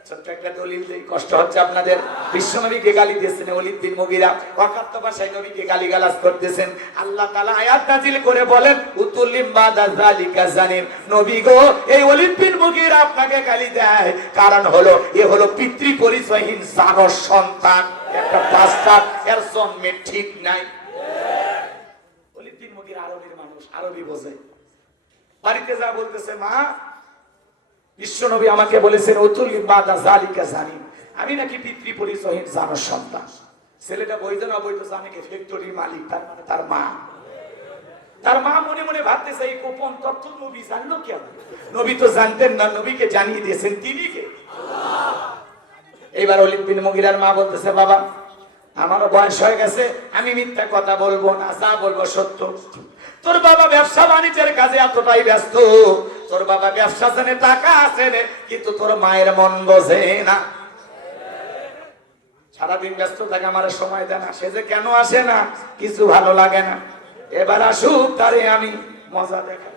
ছোট্ট একটা দলিল দেই, কষ্ট হচ্ছে আপনাদের। বিশ্ব নবীকে গালি দিয়েছেন ওলীদ বিন মুগীরা, অকাত্য ভাষায় নবীকে গালিগালাজ করতেছেন। আল্লাহ তাআলা আয়াত নাযিল করে বলেন, উতুল্লিম বাদা যালিকা জানিম। নবী গো, এই ওলীদ বিন মুগীরা আপনাকে গালি দেয়, কারণ হলো এ হলো পিতৃ পরিচয়হীন জানোয়ার সন্তান, একটা বাস্টার্ড, এর জন্মের ঠিক নাই। ওলীদ বিন মুগীরা আরবের মানুষ, আরবি বোঝে। বাড়িতে যা বলতেছে, মা বিশ্বনবী আমাকে বলেছেন উতুল্লিম বাদা যালিকা জানিম, আমি নাকি পিতৃ পরিচয়হীন জানোয়ার সন্তান। ছেলেটা বৈধ না অবৈধ জানে কি? ফ্যাক্টরির মালিক, তার মানে তার মা। তার মা মনে মনে ভাবতেছে এই গোপন তথ্য নবী জানলো কেন? নবী তো জানতেন না, নবীকে জানিয়ে দিয়েছেন তিনি কে? এইবার ওলীদ বিন মুগীরার মা বলতেছে, বাবা আমারও বয়স হয়ে গেছে, আমি মিথ্যা কথা বলবো না, যা বলবো সত্য। তোর বাবা ব্যবসা বাণিজ্যের কাজে এতটাই ব্যস্ত, তোর বাবা ব্যবসা জানে, টাকা আছে, কিন্তু তোর মায়ের মন বোঝে না। সারাদিন ব্যস্ত থাকে, আমার সময় দেয় না। সে যে কেন আসে না কিছু ভালো লাগে না। এবার আসুক, তারে আমি মজা দেখাই।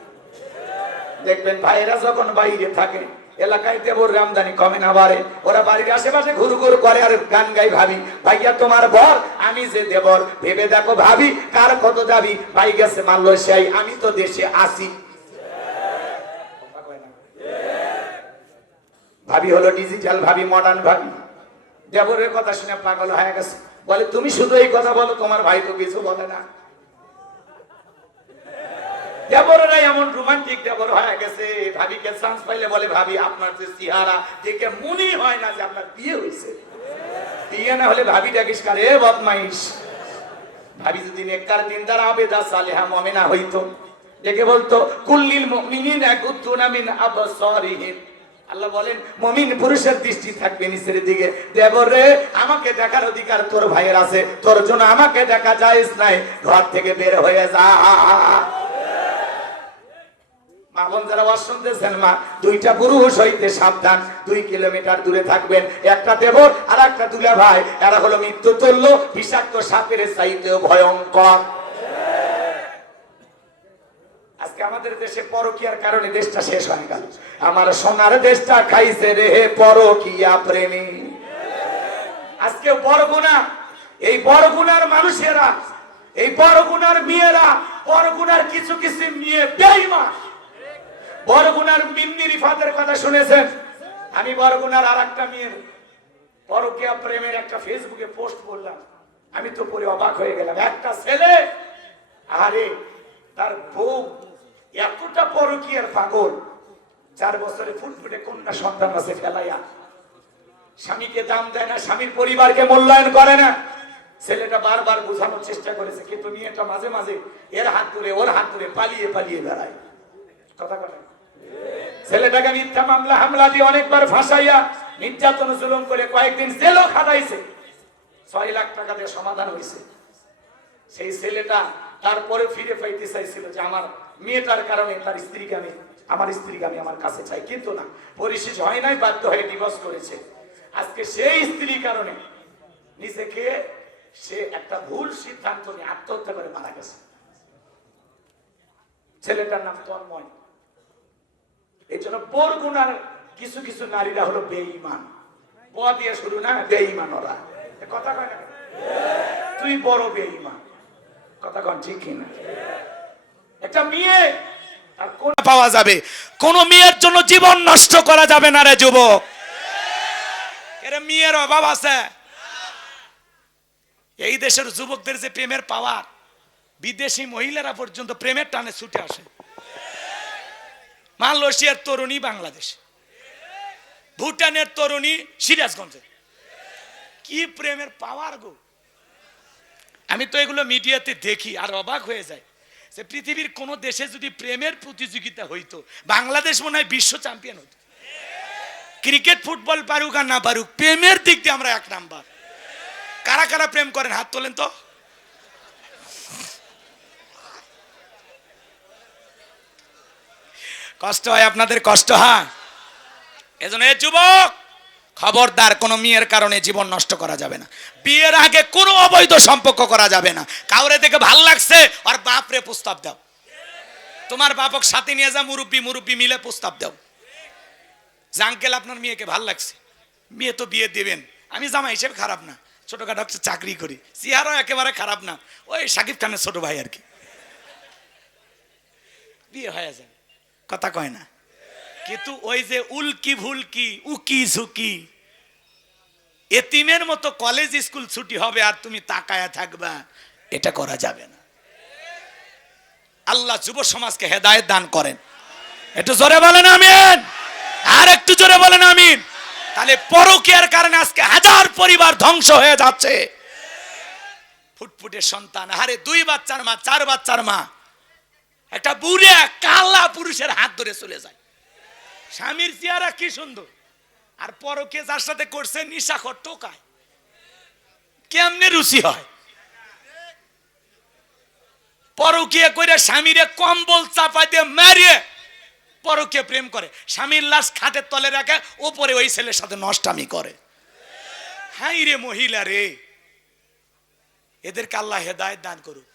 দেখবেন ভাইয়েরা যখন বাইরে থাকে, এলাকায় দেবর আমদানি কমে না বাড়ে, ওরা বাড়ির আশেপাশে ঘুরু ঘুরু করে আর গান গাই, ভাবি ভাইয়া তোমার বর, আমি যে দেবর, ভেবে দেখো ভাবি কার কত দাবি, ভাই গেছে মালয়েশিয়ায়, আমি তো দেশে আসি। ভাবি হলো ডিজিটাল ভাবি, মডার্ন ভাবি। দেবরের কথা শুনে পাগল হয়ে গেছে, বলে তুমি শুধু এই কথা বলো, তোমার ভাই তো কিছু বলে না। দেবরেরা এমন রোমান্টিক দেবর হয়ে গেছে, ভাবিকে চান্স পাইলে বলে, ভাবি আপনার যে চেহারা দেখে মনেই হয় না যে আপনার বিয়ে হয়েছে। বিয়ে না হলে ভাবি ডাকিস কারে বদমাইশ। ভাবি যদি নেককার দিনদার আবেদা সালেহা মুমিনা হইতো, ডেকে বলতো কুল্লিল মুমিনিনা ইয়াগুদ্দুনা মিন আবসারিহিম। আল্লাহ বলেন মুমিন পুরুষের দৃষ্টি থাকবে নিচের দিকে। দেবর রে, আমাকে দেখার অধিকার তোর ভাইয়ের আছে, তোর জন্য আমাকে দেখা জায়েজ নাই, ঘর থেকে বের হয়ে যা। মা বোন যারা ওয়াজ শুনতেছেন, মা দুইটা পুরুষ হইতে সাবধান, 2 কিলোমিটার দূরে থাকবেন। একটা দেবর আর একটা দুলা ভাই, এরা হলো মৃত্যু তুল্য, বিষাক্ত সাপের চাইতেও ভয়ঙ্কর। আজকে আমাদের দেশে পরকীয়ার কারণে দেশটা শেষ হয়ে গেল। আমার সোনার দেশটা খাইছে রে পরকীয়া প্রেমী। আজকে বরগুনা, এই বরগুনার মানুষেরা, এই বরগুনার মেয়েরা, বরগুনার কিছু কিছু মেয়ে বেঈমান। বরগুনার মিন্নি রিফাতের কথা শুনেছেন? আমি বরগুনার আর একটা মেয়ের পরকীয়া প্রেমের একটা ফেসবুকে পোস্ট করলাম, আমি তো পরে অবাক হয়ে গেলাম। একটা ছেলে, আরে তার বউ এতটা পরকীয়ার পাগল, 4 বছরে ফুটফুটে কন্যা সন্তান আছে ফেলাইয়া, স্বামীকে দাম দেয় না, স্বামীর পরিবারকে মূল্যায়ন করে না। ছেলেটা বারবার বোঝানোর চেষ্টা করেছে, কিন্তু মেয়েটা মাঝে মাঝে এর হাত ধরে ওর হাত ধরে পালিয়ে পালিয়ে বেড়ায়। কথা বলে ছেলেটাকে মিথ্যা মামলা হামলা দিয়ে অনেকবার ফাঁসাইয়া নির্যাতন জুলুম করে কয়েকদিন জেলও খাটাইছে। 6 লাখ টাকা দিয়ে সমাধান হয়েছে। সেই ছেলেটা তারপরে ফিরে পাইতে চাইছিল যে আমার মেয়েটার কারণে তার স্ত্রীকে আমি, আমার স্ত্রীকে আমি আমার কাছে চাই, কিন্তু না, পরিশেষ হয় নাই, বাধ্য হয়ে ডিভোর্স করেছে। আজকে সেই স্ত্রীর কারণে নিজেকে সে একটা ভুল সিদ্ধান্ত নিয়ে আত্মহত্যা করে মারা গেছে। ছেলেটার নাম তন্ময়। এই জন্য বরগুনার কিছু কিছু নারীরা হলো বেঈমান। ব দিয়ে শুরু না, বেঈমান ওরা। কথা কয় না, তুই বড় বেঈমান। কথা কন ঠিক কিনা? একটা মেয়ে আর কোন পাওয়া যাবে, কোন মেয়ের জন্য জীবন নষ্ট করা যাবে না রে যুবক। এর মেয়ের অভাব আছে। এই দেশের যুবকদের যে প্রেমের পাওয়ার, বিদেশি মহিলারা পর্যন্ত প্রেমের টানে ছুটে আসে। মালয়েশিয়ার তরুণী বাংলাদেশ, ভুটানের তরুণী সিরাজগঞ্জে। কি প্রেমের পাওয়ার গো! আমি তো এগুলো মিডিয়াতে দেখি আর অবাক হয়ে যায় যে পৃথিবীর কোন দেশে যদি প্রেমের প্রতিযোগিতা হইতো, বাংলাদেশ মনে হয় বিশ্ব চ্যাম্পিয়ন হতো। ক্রিকেট ফুটবল পারুক আর না পারুক, প্রেমের দিক দিয়ে আমরা 1 নাম্বার। কারা কারা প্রেম করেন হাত তোলেন তো। কষ্ট হয় আপনাদের, কষ্ট হয়। এজন্য এই যুবক, খবরদার কোন মেয়ের কারণে জীবন নষ্ট করা যাবে না। বিয়ের আগে কোনো অবৈধ সম্পর্ক করা যাবে না। কাউরে দেখে ভাল লাগছে আর বাপরে প্রস্তাব দাও, তোমার বাপক সাথে নিয়ে যা, মুরব্বী মিলে প্রস্তাব দাও যে আঙ্কেল আপনার মেয়েকে ভাল লাগছে। মেয়ে তো বিয়ে দিবেন, আমি জামা হিসেবে খারাপ না, ছোটখাটো একটা চাকরি করি, চেহারা একেবারে খারাপ না, ওই সাকিব খানের ছোট ভাই আর কি, বিয়ে হয়ে যায়, কথা কয় না। কিন্তু ওই যে উল্কি ভুলকি উকি ঝুঁকি এতিমের মতো কলেজ স্কুল ছুটি হবে আর তুমি তাকায়া থাকবা, এটা করা যাবে না। আল্লাহ যুব সমাজকে হেদায়েত দান করেন। একটু জোরে বলেন আমিন, আর একটু জোরে বলেন আমিন। তাহলে পরকীয়ার কারণে আজকে 1000 পরিবার ধ্বংস হয়ে যাচ্ছে। ফুটফুটে সন্তান, আরে 2 বাচ্চার মা, 4 বাচ্চার মা, একটা বুড়ে কালা পুরুষের হাত ধরে চলে যায়। স্বামীর চেহারা কি সুন্দর, আর পরকে যার সাথে করছে নিশাখর টোকায়, কেমনে রুচি হয়। পরকিয়া করে স্বামীরে কম্বল চাপা দিয়ে মারিয়ে পরকে প্রেম করে, স্বামীর লাশ খাটের তলে রাখে, ওপরে ওই ছেলের সাথে নষ্টামি করে। হাই রে মহিলা রে, এদেরকে আল্লাহ হেদায়েত দান করুক।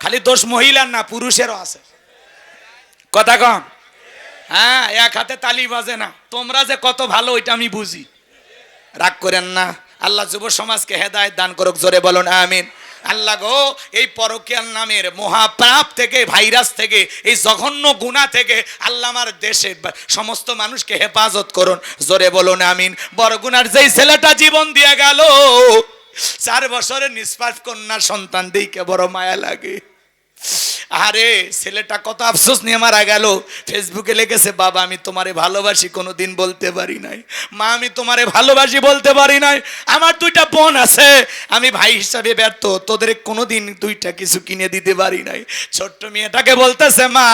খালি দোষ মহিলার না, পুরুষেরও আছে, কথা কম। হ্যাঁ, এক হাতে তালি বাজে না। তোমরা যে কত ভালো ওইটা আমি বুঝি, রাগ করেন না। আল্লাহ যুব সমাজকে হেদায়েত দান করুক, জোরে বলুন আমিন। আল্লাহ গো, এই পরকীয়ার নামের মহাপাপ থেকে, ভাইরাস থেকে, এই জঘন্য গুনাহ থেকে আল্লাহ আমার দেশের সমস্ত মানুষকে হেফাজত করুন, জোরে বলুন আমিন। বরগুনার যেই ছেলেটা জীবন দিয়ে গেল, 4 বছরের নিষ্পাপ কন্যা সন্তান দেখে বড় মায়া লাগে। আরে ছেলেটা কত আফসোস নিয়ে মারা গেল। ফেসবুকে লিখেছে, বাবা আমি তোমারে ভালোবাসি কোনোদিন বলতে পারি নাই, মা আমি তোমারে ভালোবাসি বলতে পারি নাই, আমার 2টা বোন আছে, আমি ভাই হিসাবে ব্যর্থ, তোদের কোনোদিন 2টা কিছু কিনে দিতে পারি নাই। ছোট্ট মেয়েটাকে বলতেছে, মা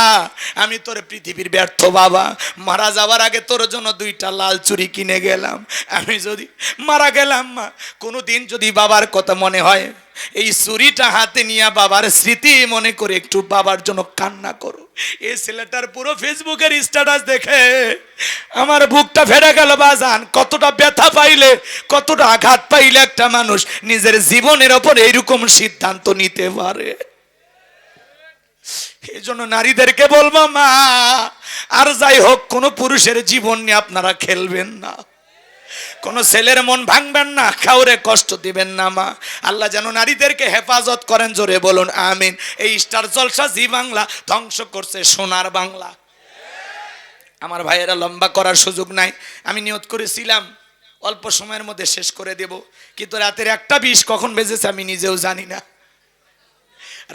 আমি তোর পৃথিবীর ব্যর্থ বাবা, মারা যাওয়ার আগে তোর জন্য 2টা লাল চুড়ি কিনে গেলাম, আমি যদি মারা গেলাম মা, কোনোদিন যদি বাবার কথা মনে হয়, এই চুরিটা হাতে নিয়ে বাবার স্মৃতি মনে করে একটু বাবার জন্য কান্না করো। এই ছেলেটার পুরো ফেসবুকের স্ট্যাটাস দেখে আমার বুকটা ফেটে গেল বাজান। কতটা ব্যথা পাইলে, কতটা আঘাত পাইলে একটা মানুষ নিজের জীবনের ওপর এইরকম সিদ্ধান্ত নিতে পারে। এই জন্য নারীদেরকে বলবো, মা আর যাই হোক, কোন পুরুষের জীবন নিয়ে আপনারা খেলবেন না, কোন ছেলের মন ভাঙবেন না, কাউরে কষ্ট দিবেন না মা। আল্লাহ যেন নারীদেরকে হেফাজত করেন, জোরে বলুন আমিন। এই স্টার জলসা জি বাংলা ধ্বংস করছে সোনার বাংলা। আমার ভাইয়েরা, লম্বা করার সুযোগ নাই, আমি নিয়ত করেছিলাম অল্প সময়ের মধ্যে শেষ করে দেব, কিন্তু রাতের 1:20 কখন বেজেছে আমি নিজেও জানি না।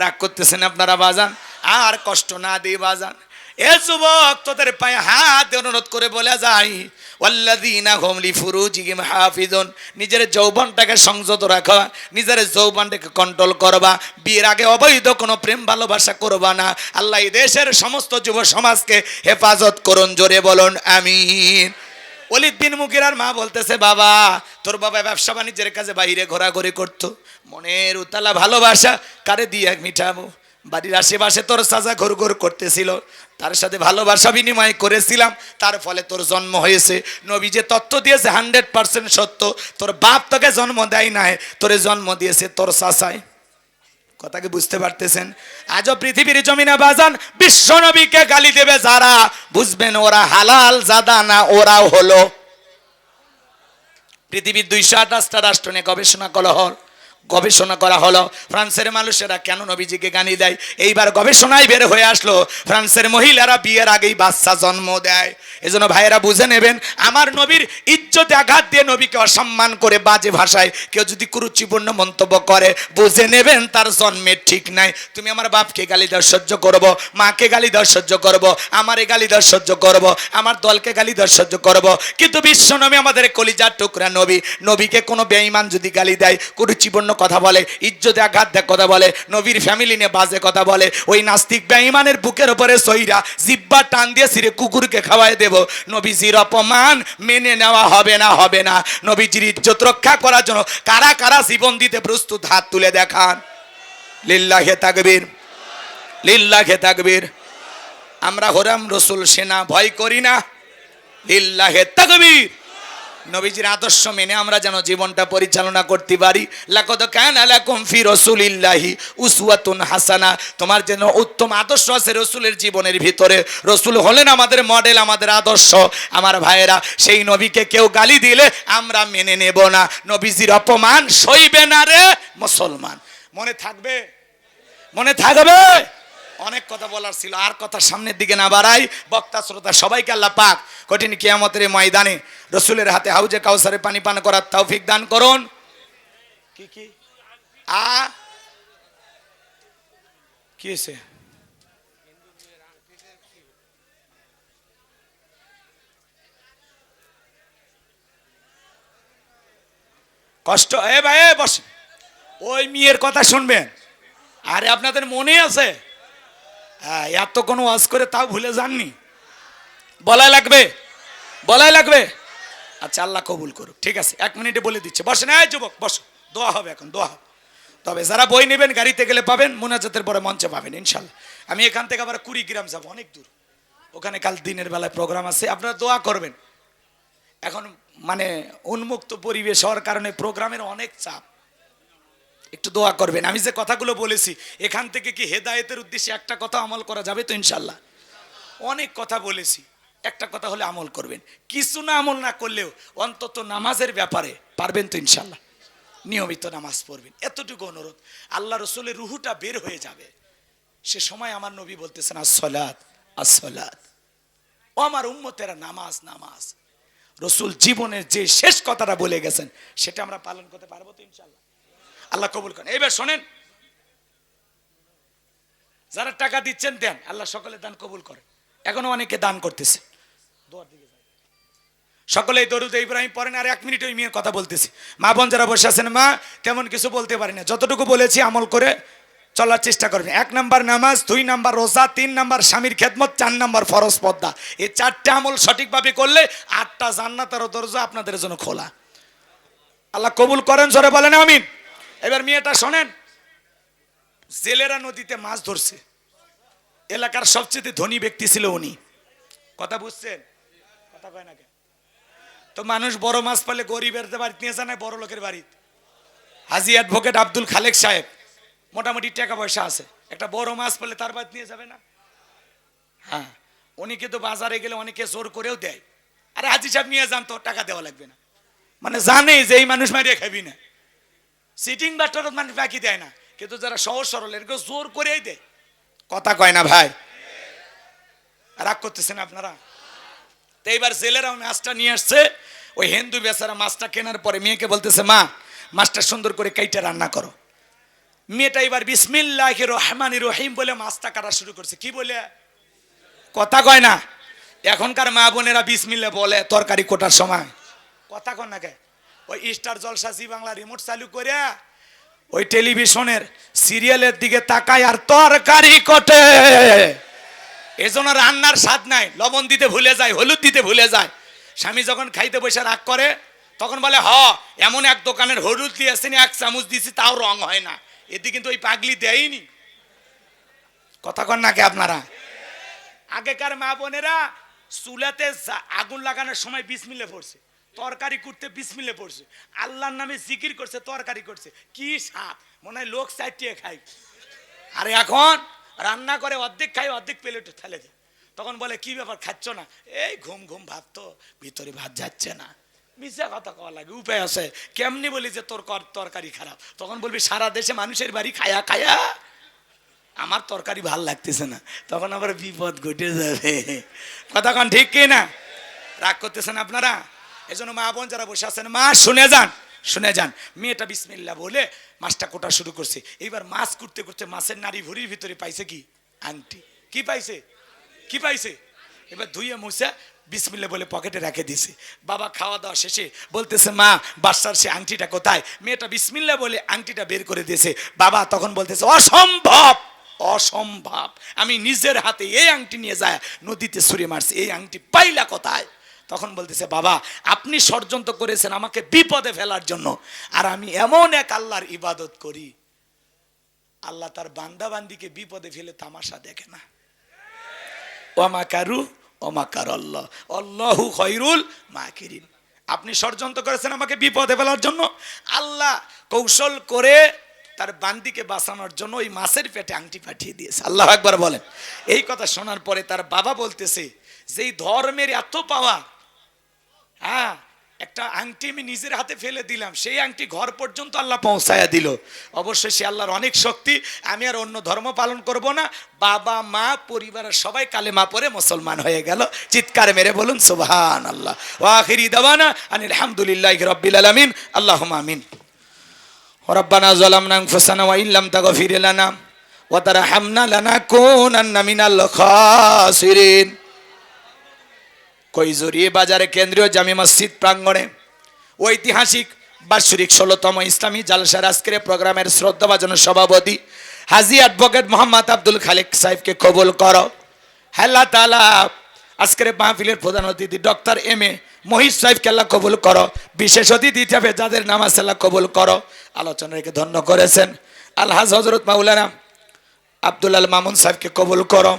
রাগ করতেছেন আপনারা বাজান, আর কষ্ট না দিই বাজান। এ যুবক, তোদের পায়ে হাত অনুরোধ করে বলে যাই, ওয়াল্লাযীনা হুম লিফুরুজিহিম হাফিজুন, নিজের যৌবনটাকে সংযত রাখা, নিজের যৌবনটাকে কন্ট্রোল করবা, বিয়ের আগে অবৈধ কোনো প্রেম ভালোবাসা করবা না। আল্লাহ এই দেশের সমস্ত যুব সমাজকে হেফাজত করুন, জোরে বলুন আমিন। ওলীদ বিন মুগীরার মা বলতেছে, বাবা তোর বাবা ব্যবসা বাণিজ্যের কাজে বাইরে ঘোরাঘুরি করতো, মনের উতালা ভালোবাসা কারে দিয়ে মিটাবো, বাড়ির আশেপাশে তোর চাচা ঘুরঘুর করতেছিল, তার সাথে ভালোবাসা বিনিময় করেছিলাম, তার ফলে তোর জন্ম হয়েছে। নবী যে তথ্য দিয়েছে 100% সত্য, তোর বাপ তোকে জন্ম দেয় নাই, তোরে জন্ম দিয়েছে তোর চাচাই। কথা কি বুঝতে পারতেছেন? আজও পৃথিবীর জমিনে বাজান বিশ্ব নবীকে গালি দেবে যারা, বুঝবেন ওরা হালাল জাদা না, ওরাও হলো। পৃথিবীর 228টা রাষ্ট্র নিয়ে গবেষণা করা হল, গবেষণা করা হলো ফ্রান্সের মানুষেরা কেন নবীজিকে গালি দেয়। এইবার গবেষণায় বের হয়ে আসলো ফ্রান্সের মহিলারা বিয়ের আগেই বাচ্চা জন্ম দেয়। এজন্য ভাইয়েরা বুঝে নেবেন, আমার নবীর ইজ্জতে আঘাত দিয়ে নবীকে অসম্মান করে বাজে ভাষায় কেউ যদি কুরুচিপূর্ণ মন্তব্য করে, বুঝে নেবেন তার জন্মের ঠিক নাই। তুমি আমার বাপকে গালি দাও সহ্য করব, মাকে গালি দাও সহ্য করব, আমারে গালি দাও সহ্য করব, আমার দলকে গালি দাও সহ্য করব, কিন্তু বিশ্ব নবী আমাদের কলিজার টুকরা নবী, নবীকে কোনো বেঈমান যদি গালি দেয়, কুরুচিপূর্ণ কথা বলে, ইজ্জতে আঘাত দেয় কথা বলে, নবীর ফ্যামিলি নিয়ে বাজে কথা বলে, ওই নাস্তিক বেঈমানের বুকের উপরে সইরা জিব্বা টান দিয়ে সিরে কুকুরকে খাওয়ায় দেব। নবীজির অপমান মেনে নেওয়া হবে না, হবে না। নবীজির ইজ্জত রক্ষা করার জন্য কারা কারা জীবন দিতে প্রস্তুত, হাত তুলে দেখান। লিল্লাহে তাকবীর, লিল্লাহে তাকবীর। আমরা হরাম রসুল সেনা ভয় করি না, লিল্লাহে তাকবীর। নবীজির আদর্শ মেনে আমরা যেন জীবনটা পরিচালনা করতে পারি। লাকাদ কানা লাকুম ফি রাসূলিল্লাহি উসওয়াতুন হাসানা, তোমার যেন উত্তম আদর্শ আছে রসুলের জীবনের ভিতরে। রসুল হলেন আমাদের মডেল, আমাদের আদর্শ। আমার ভাইয়েরা, সেই নবীকে কেউ গালি দিলে আমরা মেনে নেব না, নবীজির অপমান সইবে না রে মুসলমান। মনে থাকবে, মনে থাকবে। অনেক কথা বলার ছিল, আর কথা সামনের দিকে না বাড়াই। বক্তা শ্রোতা সবাইকে আল্লাহ পাক কঠিন কিয়ামতের ময়দানে রসুলের হাতে হাউজে কাউসারে পানি পান করার তৌফিক দান করুন। কি কি কি হয়েছে? কষ্ট এ ভাই বস, ওই মেয়ের কথা শুনবেন। আরে আপনাদের মনে আছে? হ্যাঁ, এত কোনো ওয়াজ করে তাও ভুলে যাননি? বলাই লাগবে, বলাই লাগবে। আচ্ছা, আল্লাহ কবুল করুক। ঠিক আছে, 1 মিনিটে বলে দিচ্ছে। বসেন এই যুবক, বসো, দোয়া হবে এখন, দোয়া হবে। তবে যারা বই নেবেন গাড়িতে গেলে পাবেন, মুনাজাতের পরে মঞ্চে পাবেন ইনশাল্লাহ। আমি এখান থেকে আবার 20 গ্রাম যাবো, অনেক দূর, ওখানে কাল দিনের বেলায় প্রোগ্রাম আছে। আপনারা দোয়া করবেন। এখন মানে উন্মুক্ত পরিবেশ হওয়ার কারণে প্রোগ্রামের অনেক চাপ, একটু দোয়া করবেন। আমি যে কথাগুলো বলেছি এখান থেকে কি হেদায়েতের উদ্দেশ্যে একটা কথা আমল করা যাবে তো ইনশাল্লাহ? অনেক কথা বলেছি, একটা কথা হলে আমল করবেন। কিছু না আমল না করলেও অন্তত নামাজের ব্যাপারে পারবেন তো ইনশাল্লাহ? নিয়মিত নামাজ পড়বেন, এতটুকু অনুরোধ। আল্লাহ রসুলের রুহুটা বের হয়ে যাবে সে সময়। আমার নবী বলতেছেন আসসালাত আসসালাত, ও আমার উম্মতেরা নামাজ নামাজ। রসুল জীবনের যে শেষ কথাটা বলে গেছেন সেটা আমরা পালন করতে পারবো তো ইনশাল্লাহ? আল্লাহ কবুল করেন। এইবার শোনেন, যারা টাকা দিচ্ছেন দেন, আল্লাহ সকলে দান কবুল করে। এখনো অনেকে দান করতেছে। সকলেই দরুদ ইব্রাহিম পড়েন। আর 1 মিনিট ওই মেয়ের কথা বলতেছি। মা বোন যারা বসে আছেন, মা তেমন কিছু বলতে পারি না, যতটুকু বলেছি আমল করে চলার চেষ্টা করবেন। 1 নাম্বার নামাজ, 2 নাম্বার রোজা, 3 নাম্বার স্বামীর খেদমত, 4 নাম্বার ফরজ পর্দা। এই 4টে আমল সঠিকভাবে করলে 8টা জান্নাতের দরজা আপনাদের জন্য খোলা। আল্লাহ কবুল করেন, জোরে বলেন আমিন। এবার মেয়েটা শোনেন, জেলেরা নদীতে মাছ ধরছে, এলাকার সবচেয়ে ধনী ব্যক্তি ছিল উনি। কথা বুঝছেন? কথা কয় না কেন? তো মানুষ বড় মাছ পালে গরিবের বাড়িতে নিয়ে যায় না, বড় লোকের বাড়িতে। হাজি অ্যাডভোকেট আব্দুল খালেক সাহেব মোটামুটি টাকা পয়সা আছে, একটা বড় মাছ পেলে তার বাড়িতে নিয়ে যাবে না? হ্যাঁ, উনি কিন্তু বাজারে গেলে অনেকে জোর করেও দেয়, আরে হাজি সাহেব নিয়ে যান তো, টাকা দেওয়া লাগবে না। মানে জানে যে এই মানুষ মারিয়ে খাবি না, সিটিং বাস্টার মানুষ বাকি দেয় না, কিন্তু যারা সহজ সরল এরকম জোর করেই দেয়। কথা কয় না ভাই? রাগ করতেছেন আপনারা? তো এইবার জেলেরা মাছটা নিয়ে আসছে। ওই হিন্দু বেচারা মাছটা কেনার পরে মেয়েকে বলতেছে, মা মাছটা সুন্দর করে কাইটা রান্না করো। মেয়েটা এবার বিসমিল্লাহির রহমানির রহিম বলে মাছটা কাটা শুরু করছে। কি বলে? কথা কয় না? এখনকার মা বোনেরা বিসমিল্লাহ বলে তরকারি কোটার সময়। কথা কয় না কে? ওই স্টার জলসা জি বাংলা রিমোট চালু করে ওই টেলিভিশনের সিরিয়ালের দিকে তাকায় আর তরকারি কোটে। এজন্য রান্নার স্বাদ নাই, লবণ দিতে ভুলে যায়, হলুদ দিতে ভুলে যায়। স্বামী যখন খাইতে বসে রাগ করে তখন বলে, হ এমন এক দোকানের হলুদ দিয়েছেন 1 চামচ দিছি তাও রং হয় না। এতে কিন্তু ওই পাগলি দেয়নি। কথা কন নাকি আপনারা? আগেকার মা বোনেরা চুলাতে আগুন লাগানোর সময় বিসমিল্লাহ পড়ছে, তরকারি করতে বিসমিল্লাহ পড়ছে, আল্লাহর নামে জিকির করছে, তরকারি করছে। কি স্বাদ, মনে হয় লোক চাইটিয়ে খাই। আর এখন রান্না করে অর্ধেক খাই, অর্ধেক প্লেটে ফেলে দেয়। তখন বলে কি ব্যাপার খাচ্ছ না? এই ঘুম ঘুম ভাত তো ভিতরে ভাত যাচ্ছে না। মিশা কথা কওয়া লাগে, উপায় আছে। কেমনি বলি যে তোর তরকারি খারাপ, তখন বলবি সারা দেশে মানুষের বাড়ি খায়া খায়া আমার তরকারি ভাল লাগতেছে না, তখন আবার বিপদ ঘটে যাবে। কথা কন ঠিক কি না? রাগ করতেছেন আপনারা? এই জন্য মা বোন যারা বসে আছেন, মা শুনে যান, শুনে যান। মেয়েটা বিসমিল্লাহ বলে মাছটা কোটা শুরু করছে। এইবার মাছ করতে করতে মাছের নাড়ি ভুড়ির ভিতরে পাইছে কি? আংটি। কি পাইছে? কি পাইছে? এবার ধুইয়ে মুছে বিসমিল্লাহ বলে পকেটে রেখে দিছে। বাবা খাওয়া দাওয়া শেষে বলতেছে, মা বাচ্চার সে আংটিটা কোথায়? মেয়েটা বিসমিল্লাহ বলে আংটিটা বের করে দিয়েছে। বাবা তখন বলতেছে, অসম্ভব, অসম্ভব, আমি নিজের হাতে এই আংটি নিয়ে যায় নদীতে ছুঁড়ে মারছি, এই আংটি পাইলা কোথায়? তখন বলতেছে, বাবা আপনি ষড়যন্ত্র করেছেন আমাকে বিপদে ফেলার জন্য, আর আমি এমন এক আল্লাহর ইবাদত করি, আল্লাহ তার বান্দা বান্দিকে বিপদে ফেলে তামাশা দেখে না। ওয়ামাকারু ওয়ামাকার আল্লাহ আল্লাহু খায়রুল মাকিরিন। আপনি ষড়যন্ত্র করেছেন আমাকে বিপদে ফেলার জন্য, আল্লাহ কৌশল করে তার বান্দিকে বাঁচানোর জন্য ওই মাছের পেটে আংটি পাঠিয়ে দিয়েছে। আল্লাহু আকবার বলেন। এই কথা শোনার পরে তার বাবা বলতেছে, যেই ধর্মের এত পাওয়া, হ্যাঁ একটা আংটি আমি নিজের হাতে ফেলে দিলাম, সেই আংটি ঘর পর্যন্ত আল্লাহ পৌঁছায়া দিল। অবশ্যই সে আল্লাহর অনেক শক্তি, আমি আর অন্য ধর্ম পালন করব না। বাবা মা পরিবারের সবাই কালেমা পড়ে মুসলমান হয়ে গেল। চিৎকার মেরে বলুন সুবহানাল্লাহ। ওয়া আখিরি দাওয়ানা আনিল হামদুলিল্লাহি রাব্বিল আলামিন। আল্লাহুম্মা আমিন। রব্বানা যালামনা আনফুসানা ওয়া ইল্লাম তাগফির লানা ওয়া তারহামনা লানাকুনান্না মিনাল খাসিরিন। কৈজুরিয়া বাজারে কেন্দ্রীয় জামি মসজিদ প্রাঙ্গণে ঐতিহাসিক বার্ষিক 16তম ইসলামী জালসার আজকের প্রোগ্রামের শ্রদ্ধাভাজন সভাপতি হাজী অ্যাডভোকেট মোহাম্মদ আব্দুল খালেক সাহেবকে কবুল করো। আল্লাহ তাআলা আজকের মাহফিলের প্রধান অতিথি ডক্টর এম.এ. মহিত সাহেবকে আল্লাহ কবুল করো। বিশেষ অতিথি হিসেবে যাদের নাম আছে আল্লাহ কবুল করো। আলোচনাকে ধন্য করেছেন আলহাজ হযরত মাওলানা আব্দুল আল মামুন সাহেবকে কবুল করো।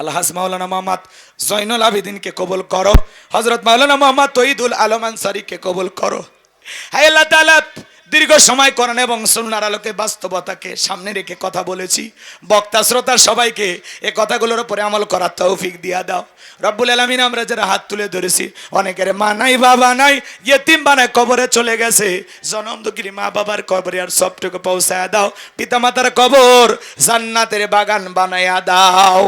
আলহাজ মাওলানা মোহাম্মদ জয়নুল আবেদিনকে কবুল করো। হযরত মাওলানা মোহাম্মদ তৌহিদুল আলম আনসারীকে কবুল করো। হে আল্লাহ তাআলা, দীর্ঘ সময় কোরআন এবং সুন্নাহর আলোকে বাস্তবতাকে সামনে রেখে কথা বলেছি, বক্তা শ্রোতা সবাইকে এই কথাগুলোর উপরে আমল করার তৌফিক দিয়া দাও রব্বুল আলামিন। আমরা যারা হাত তুলে ধরেছি, অনেকের মা নাই বাবা নাই, ইয়েতিম বানায় কবরে চলে গেছে, জনম দুঃখী মা বাবার কবরে আর সবটুকু পৌঁছায়া দাও। পিতা মাতার কবর জান্নাতের বাগান বানায়া দাও।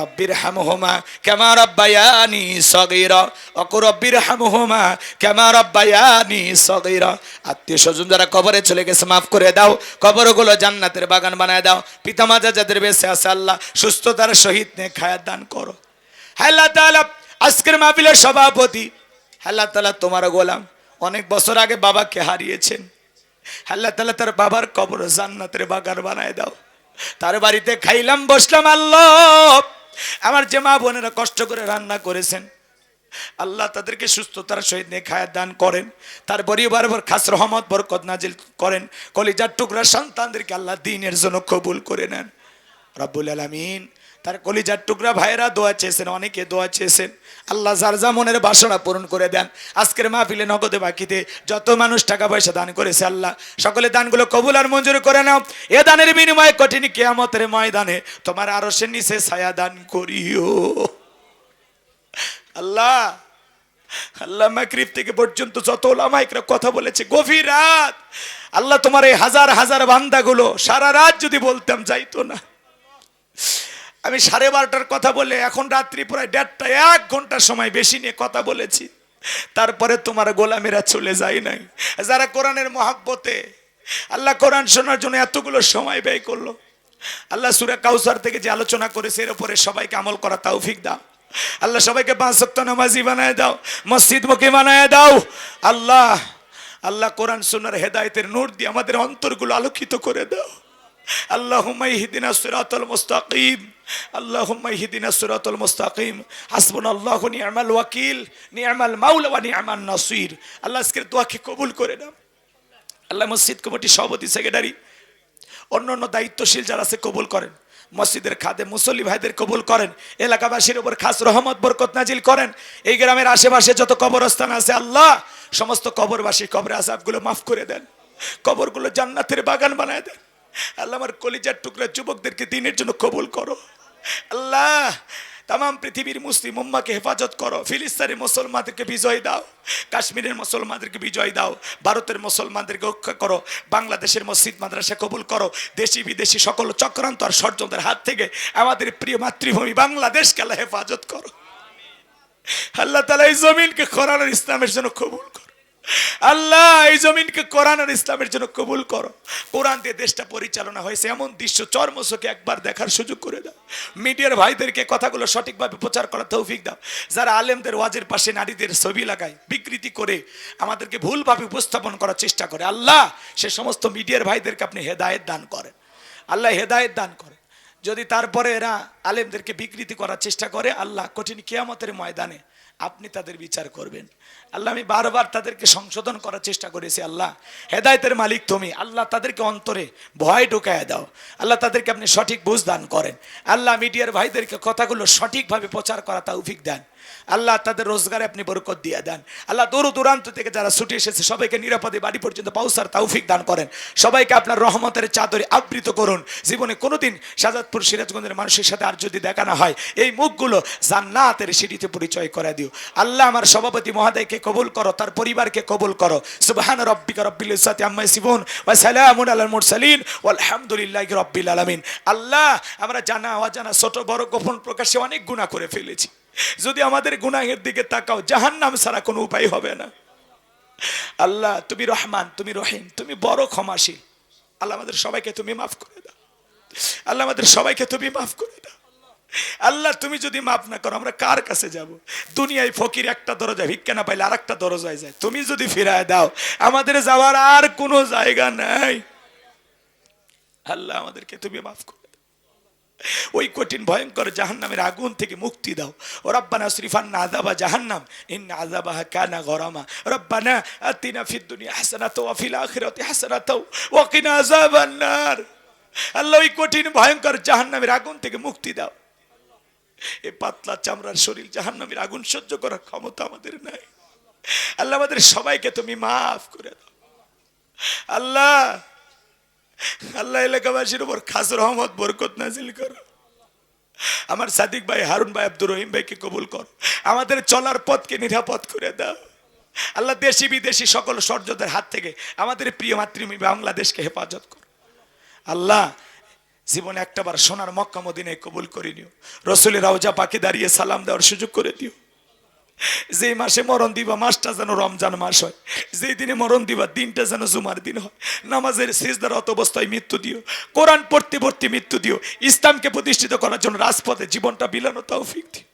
রব্বির হামহুমা কামা রাব্বায়ানি সগীরা, ওয়া রব্বির হামহুমা কামা রাব্বায়ানি সগীরা। আত্মীয় স্বজন যারা কবরে চলে গেছে মাফ করে দাও, কবরগুলো জান্নাতের বাগান বানায় দাও। পিতামাতা যাদের বেঁচে আছে আল্লাহ সুস্থতার সহিত নেক হায়াত দান করো। আল্লাহ তাআলা আজকের মাহফিলের সভাপতি, আল্লাহ তাআলা তোমার গোলাম, অনেক বছর আগে বাবাকে হারিয়েছেন। আল্লাহ তাআলা তার বাবার কবর জান্নাতের বাগান বানায় দাও। তার বাড়িতে খাইলাম বসলাম, আল্লাহ আমার যে মা বোনেরা কষ্ট করে রান্না করেছেন আল্লাহ তাদেরকে সুস্থতার সহিত নেক হায়াত দান করেন। তার পরিবার খাস রহমত বরকত নাজিল করেন। কলিজার টুকরা সন্তানদেরকে আল্লাহ দ্বীনের জন্য কবুল করে নেন রব্বুল আলামিন। তার কলিজার টুকরা ভাইয়েরা দোয়া চেয়েছেন, অনেকে দোয়া চেয়েছেন, আল্লাহ যার যা মনের বাসনা পূরণ করে দেন। আজকের মাহফিলে নগদে বাকিতে যত মানুষ টাকা পয়সা দান করেছে আল্লাহ সকলে দানগুলো কবুল আর মঞ্জুর করে নাও। এ দানের বিনিময়ে কঠিন কিয়ামতের ময়দানে তোমার আরশের নিচে ছায়া দান করিও আল্লাহ। আল্লাহ মাগরিব থেকে পর্যন্ত যত উলামা ইকরাম কথা বলেছে, গভীর রাত আল্লাহ তোমার এই হাজার হাজার বান্দাগুলো সারা রাত যদি বলতাম যাইতো না। আমি 12:30টার কথা বলে এখন রাত্রি প্রায় 1:30, 1 ঘন্টা সময় বেশি নিয়ে কথা বলেছি, তারপরে তোমার গোলামেরা চলে যায় নাই। যারা কোরআনের মহব্বতে আল্লাহ কোরআন শোনার জন্য এতগুলো সময় ব্যয় করলো, আল্লাহ সূরা কাউসার থেকে যে আলোচনা করেছে এর উপরে সবাইকে আমল করা তৌফিক দাও আল্লাহ। সবাইকে 5 ওয়াক্ত নামাজি বানায় দাও, মসজিদমুখী বানায় দাও আল্লাহ। আল্লাহ কোরআন সুন্নাহর হেদায়েতের নূর দিয়ে আমাদের অন্তরগুলো আলোকিত করে দাও। আল্লাহুম্মা ইহদিনাস সিরাতাল মুস্তাকিম, আল্লাহুম্মা ইহদিনাস সিরাতাল মুস্তাকিম, হাসবুনাল্লাহু নি'মাল ওয়াকিল, নি'মাল মাওলা ওয়া নি'মান নাসির। আল্লাহ আজকের দোয়াকে কবুল করে নাও আল্লাহ। মসজিদ কমিটির সভাপতি, সেক্রেটারি, অন্যান্য দায়িত্বশীল যারা আছে কবুল করেন। মসজিদের খাদে মুসল্লি ভাইদের কবুল করেন। এলাকাবাসীর উপর খাস রহমত বরকত নাজিল করেন। এই গ্রামের আশেপাশে যত কবরস্থান আছে আল্লাহ সমস্ত কবরবাসী কবরে আযাবগুলো মাফ করে দেন, কবরগুলো জান্নাতের বাগান বানায় দেন আল্লাহ। আমার কলিজার টুকরা যুবকদেরকে দ্বীনের জন্য কবুল করো আল্লাহ। তাম পৃথিবীর মুসলিম উম্মাকে হেফাজত করো, ফিলিস্তিনের মুসলমানদেরকে বিজয় দাও, কাশ্মীরের মুসলমানদেরকে বিজয় দাও, ভারতের মুসলমানদেরকে রক্ষা করো, বাংলাদেশের মসজিদ মাদ্রাসা কবুল করো, দেশি বিদেশি সকল চক্রান্ত আর ষড়যন্ত্রের হাত থেকে আমাদের প্রিয় মাতৃভূমি বাংলাদেশকে আল্লাহ হেফাজত করো। আল্লাহ তাআলা এই জমিনকে কোরআন আর ইসলামের জন্য কবুল করো। আল্লাহ এই জমিনকে কোরআন আর ইসলামের জন্য কবুল করো। কোরআন দিয়ে দেশটা পরিচালনা হয়েছে এমন দৃশ্য চর্মচোখে একবার দেখার সুযোগ করে দাও। মিডিয়ার ভাইদেরকে কথাগুলো সঠিকভাবে প্রচার করার তৌফিক দাও। যারা আলেমদের ওয়াজের পাশে নারীদের ছবি লাগায়, বিকৃতি করে আমাদেরকে ভুলভাবে উপস্থাপন করার চেষ্টা করে, আল্লাহ সে সমস্ত মিডিয়ার ভাইদেরকে আপনি হেদায়েত দান করেন। আল্লাহ হেদায়েত দান করেন। যদি তারপরে এরা আলেমদেরকে বিকৃতি করার চেষ্টা করে, আল্লাহ কঠিন কিয়ামতের ময়দানে আপনি তাদের বিচার করবেন। আল্লাহ আমি বারবার তাদেরকে সংশোধন করার চেষ্টা করেছি। আল্লাহ হেদায়েতের মালিক তুমি, আল্লাহ তাদেরকে অন্তরে ভয় ঢুকায় দাও। আল্লাহ তাদেরকে আপনি সঠিক বুঝ দান করেন। আল্লাহ মিডিয়ার ভাইদেরকে কথাগুলো সঠিকভাবে প্রচার করা তৌফিক দেন। আল্লাহ তাদের রোজগারে আপনি বরকত দিয়ে দেন। আল্লাহ দূর দূরান্ত থেকে যারা ছুটে এসেছে সবাইকে নিরাপদে বাড়ি পর্যন্ত পৌঁছার তৌফিক দান করেন। সবাইকে আপনার রহমতের চাদরে আবৃত করুন। জীবনে কোনোদিন শাহজাদপুর সিরাজগঞ্জের মানুষের সাথে আর যদি দেখা না হয়, এই মুখগুলো জান্নাতের সিঁড়িতে পরিচয় করে দিও। আল্লাহ আমার সভাপতি মহোদয়কে কবুল করো, তার পরিবারকে কবুল করো। সুবহান রাব্বিকা রাব্বিল ইজ্জাতি আম্মা ইয়াসিফুন ওয়া সালামুন আলাল মুরসালিন ওয়ালহামদুলিল্লাহি রাব্বিল আলামিন। আল্লাহ আমরা জানা অজানা ছোট বড় গোপন প্রকাশ্যে অনেক গুনাহ করে ফেলেছি। যদি আমাদের গুনাহের দিকে তাকাও, জাহান্নাম ছাড়া কোনো উপায় হবে না। আল্লাহ তুমি রহমান, তুমি রহিম, তুমি বড় ক্ষমাশীল। আল্লাহ আমাদের সবাইকে তুমি মাফ করে দাও। আল্লাহ আমাদের সবাইকে তুমি মাফ করে দাও। আল্লাহ তুমি যদি মাফ না করো আমরা কার কাছে যাব? দুনিয়ায় ফকির একটা দরজা, ভিক্ষা না পাইলে আরেকটা দরজায় যায়। তুমি যদি ফিরায় দাও আমাদের যাওয়ার আর কোনো জায়গা নাই। আল্লাহ আমাদেরকে তুমি মাফ করো। ওই কঠিন ভয়ঙ্কর জাহান্নামের আগুন থেকে মুক্তি দাও। ও রব্বানা আসরিফান্না আযাবা জাহান্নাম ইন্না আযাবাহা কানা গরামা। রব্বানা আতিনা ফিদ দুনিয়া হাসানাতাও ওয়া ফিল আখিরাতি হাসানাতাও ওয়া কিনা আযাবান নার। আল্লাহ ওই কঠিন ভয়ঙ্কর জাহান্নামের আগুন থেকে মুক্তি দাও। এই পাতলা চামড়ার শরীর জাহান্নামের আগুন সহ্য করার ক্ষমতা আমাদের নাই। আল্লাহ আমাদের সবাইকে তুমি মাফ করে দাও। আল্লাহ আল্লাহ এলাকাবাসীর উপর খাস রহমত বরকত নাজিল করো। আমার সাদিক ভাই, হারুন ভাই, আব্দুর রহিম ভাইকে কবুল করো। আমাদের চলার পথকে নিরাপদ করে দাও। আল্লাহ দেশি বিদেশি সকল ষড়যন্ত্রের হাত থেকে আমাদের প্রিয় মাতৃভূমি বাংলাদেশকে হেফাজত করো। আল্লাহ জীবনে একটাবার সোনার মক্কা মদিনায় কবুল করে নিও। রসুলের রওজা পাকে দাঁড়িয়ে সালাম দেওয়ার সুযোগ করে দিও। যেই মাসে মরণ দিবা মাসটা যেন রমজান মাস হয়, যেই দিনে মরণ দিবা দিনটা যেন জুমার দিন হয়। নামাজের সিজদারত অবস্থায় মৃত্যু দিও, কোরআন পড়তে পড়তে মৃত্যু দিও। ইসলামকে প্রতিষ্ঠিত করার জন্য রাজপথে জীবনটা বিলানো তৌফিক দিও।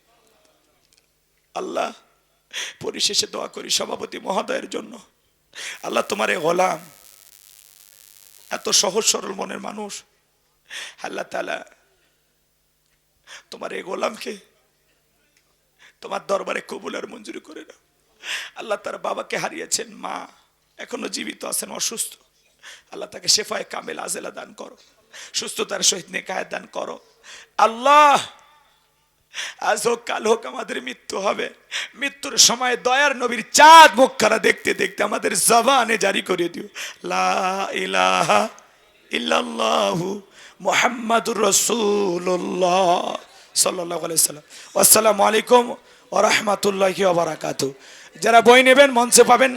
আল্লাহ পরিশেষে দোয়া করি সভাপতি মহোদয়ের জন্য। আল্লাহ তোমার এই গোলাম এত সহজ সরল মনের মানুষ, আল্লাহ তাআলা তোমার এই গোলামকে তোমার দরবারে কবুল আর মঞ্জুর করে নাও। আল্লাহ তার বাবাকে হারিয়েছেন, মা এখনো জীবিত আছেন, অসুস্থ। আল্লাহ তাকে শেফায়ে কামেল আজেলা দান করো, সুস্থতার সহিত নেকায়াত দান করো। আল্লাহ আজ হোক কাল হোক আমাদের মৃত্যু হবে। মৃত্যুর সময় দয়ার নবীর চাঁদ মুখখানা দেখতে দেখতে আমাদের জবানে জারি করে দিও লা ইলাহা ইল্লাল্লাহু মুহাম্মাদুর রাসূলুল্লাহ সাল্লাল্লাহু আলাইহি সাল্লাম। আসসালামু আলাইকুম ওয়া রাহমাতুল্লাহি ওয়া বারাকাতুহু। যারা বই নেবেন মঞ্চে পাবেন।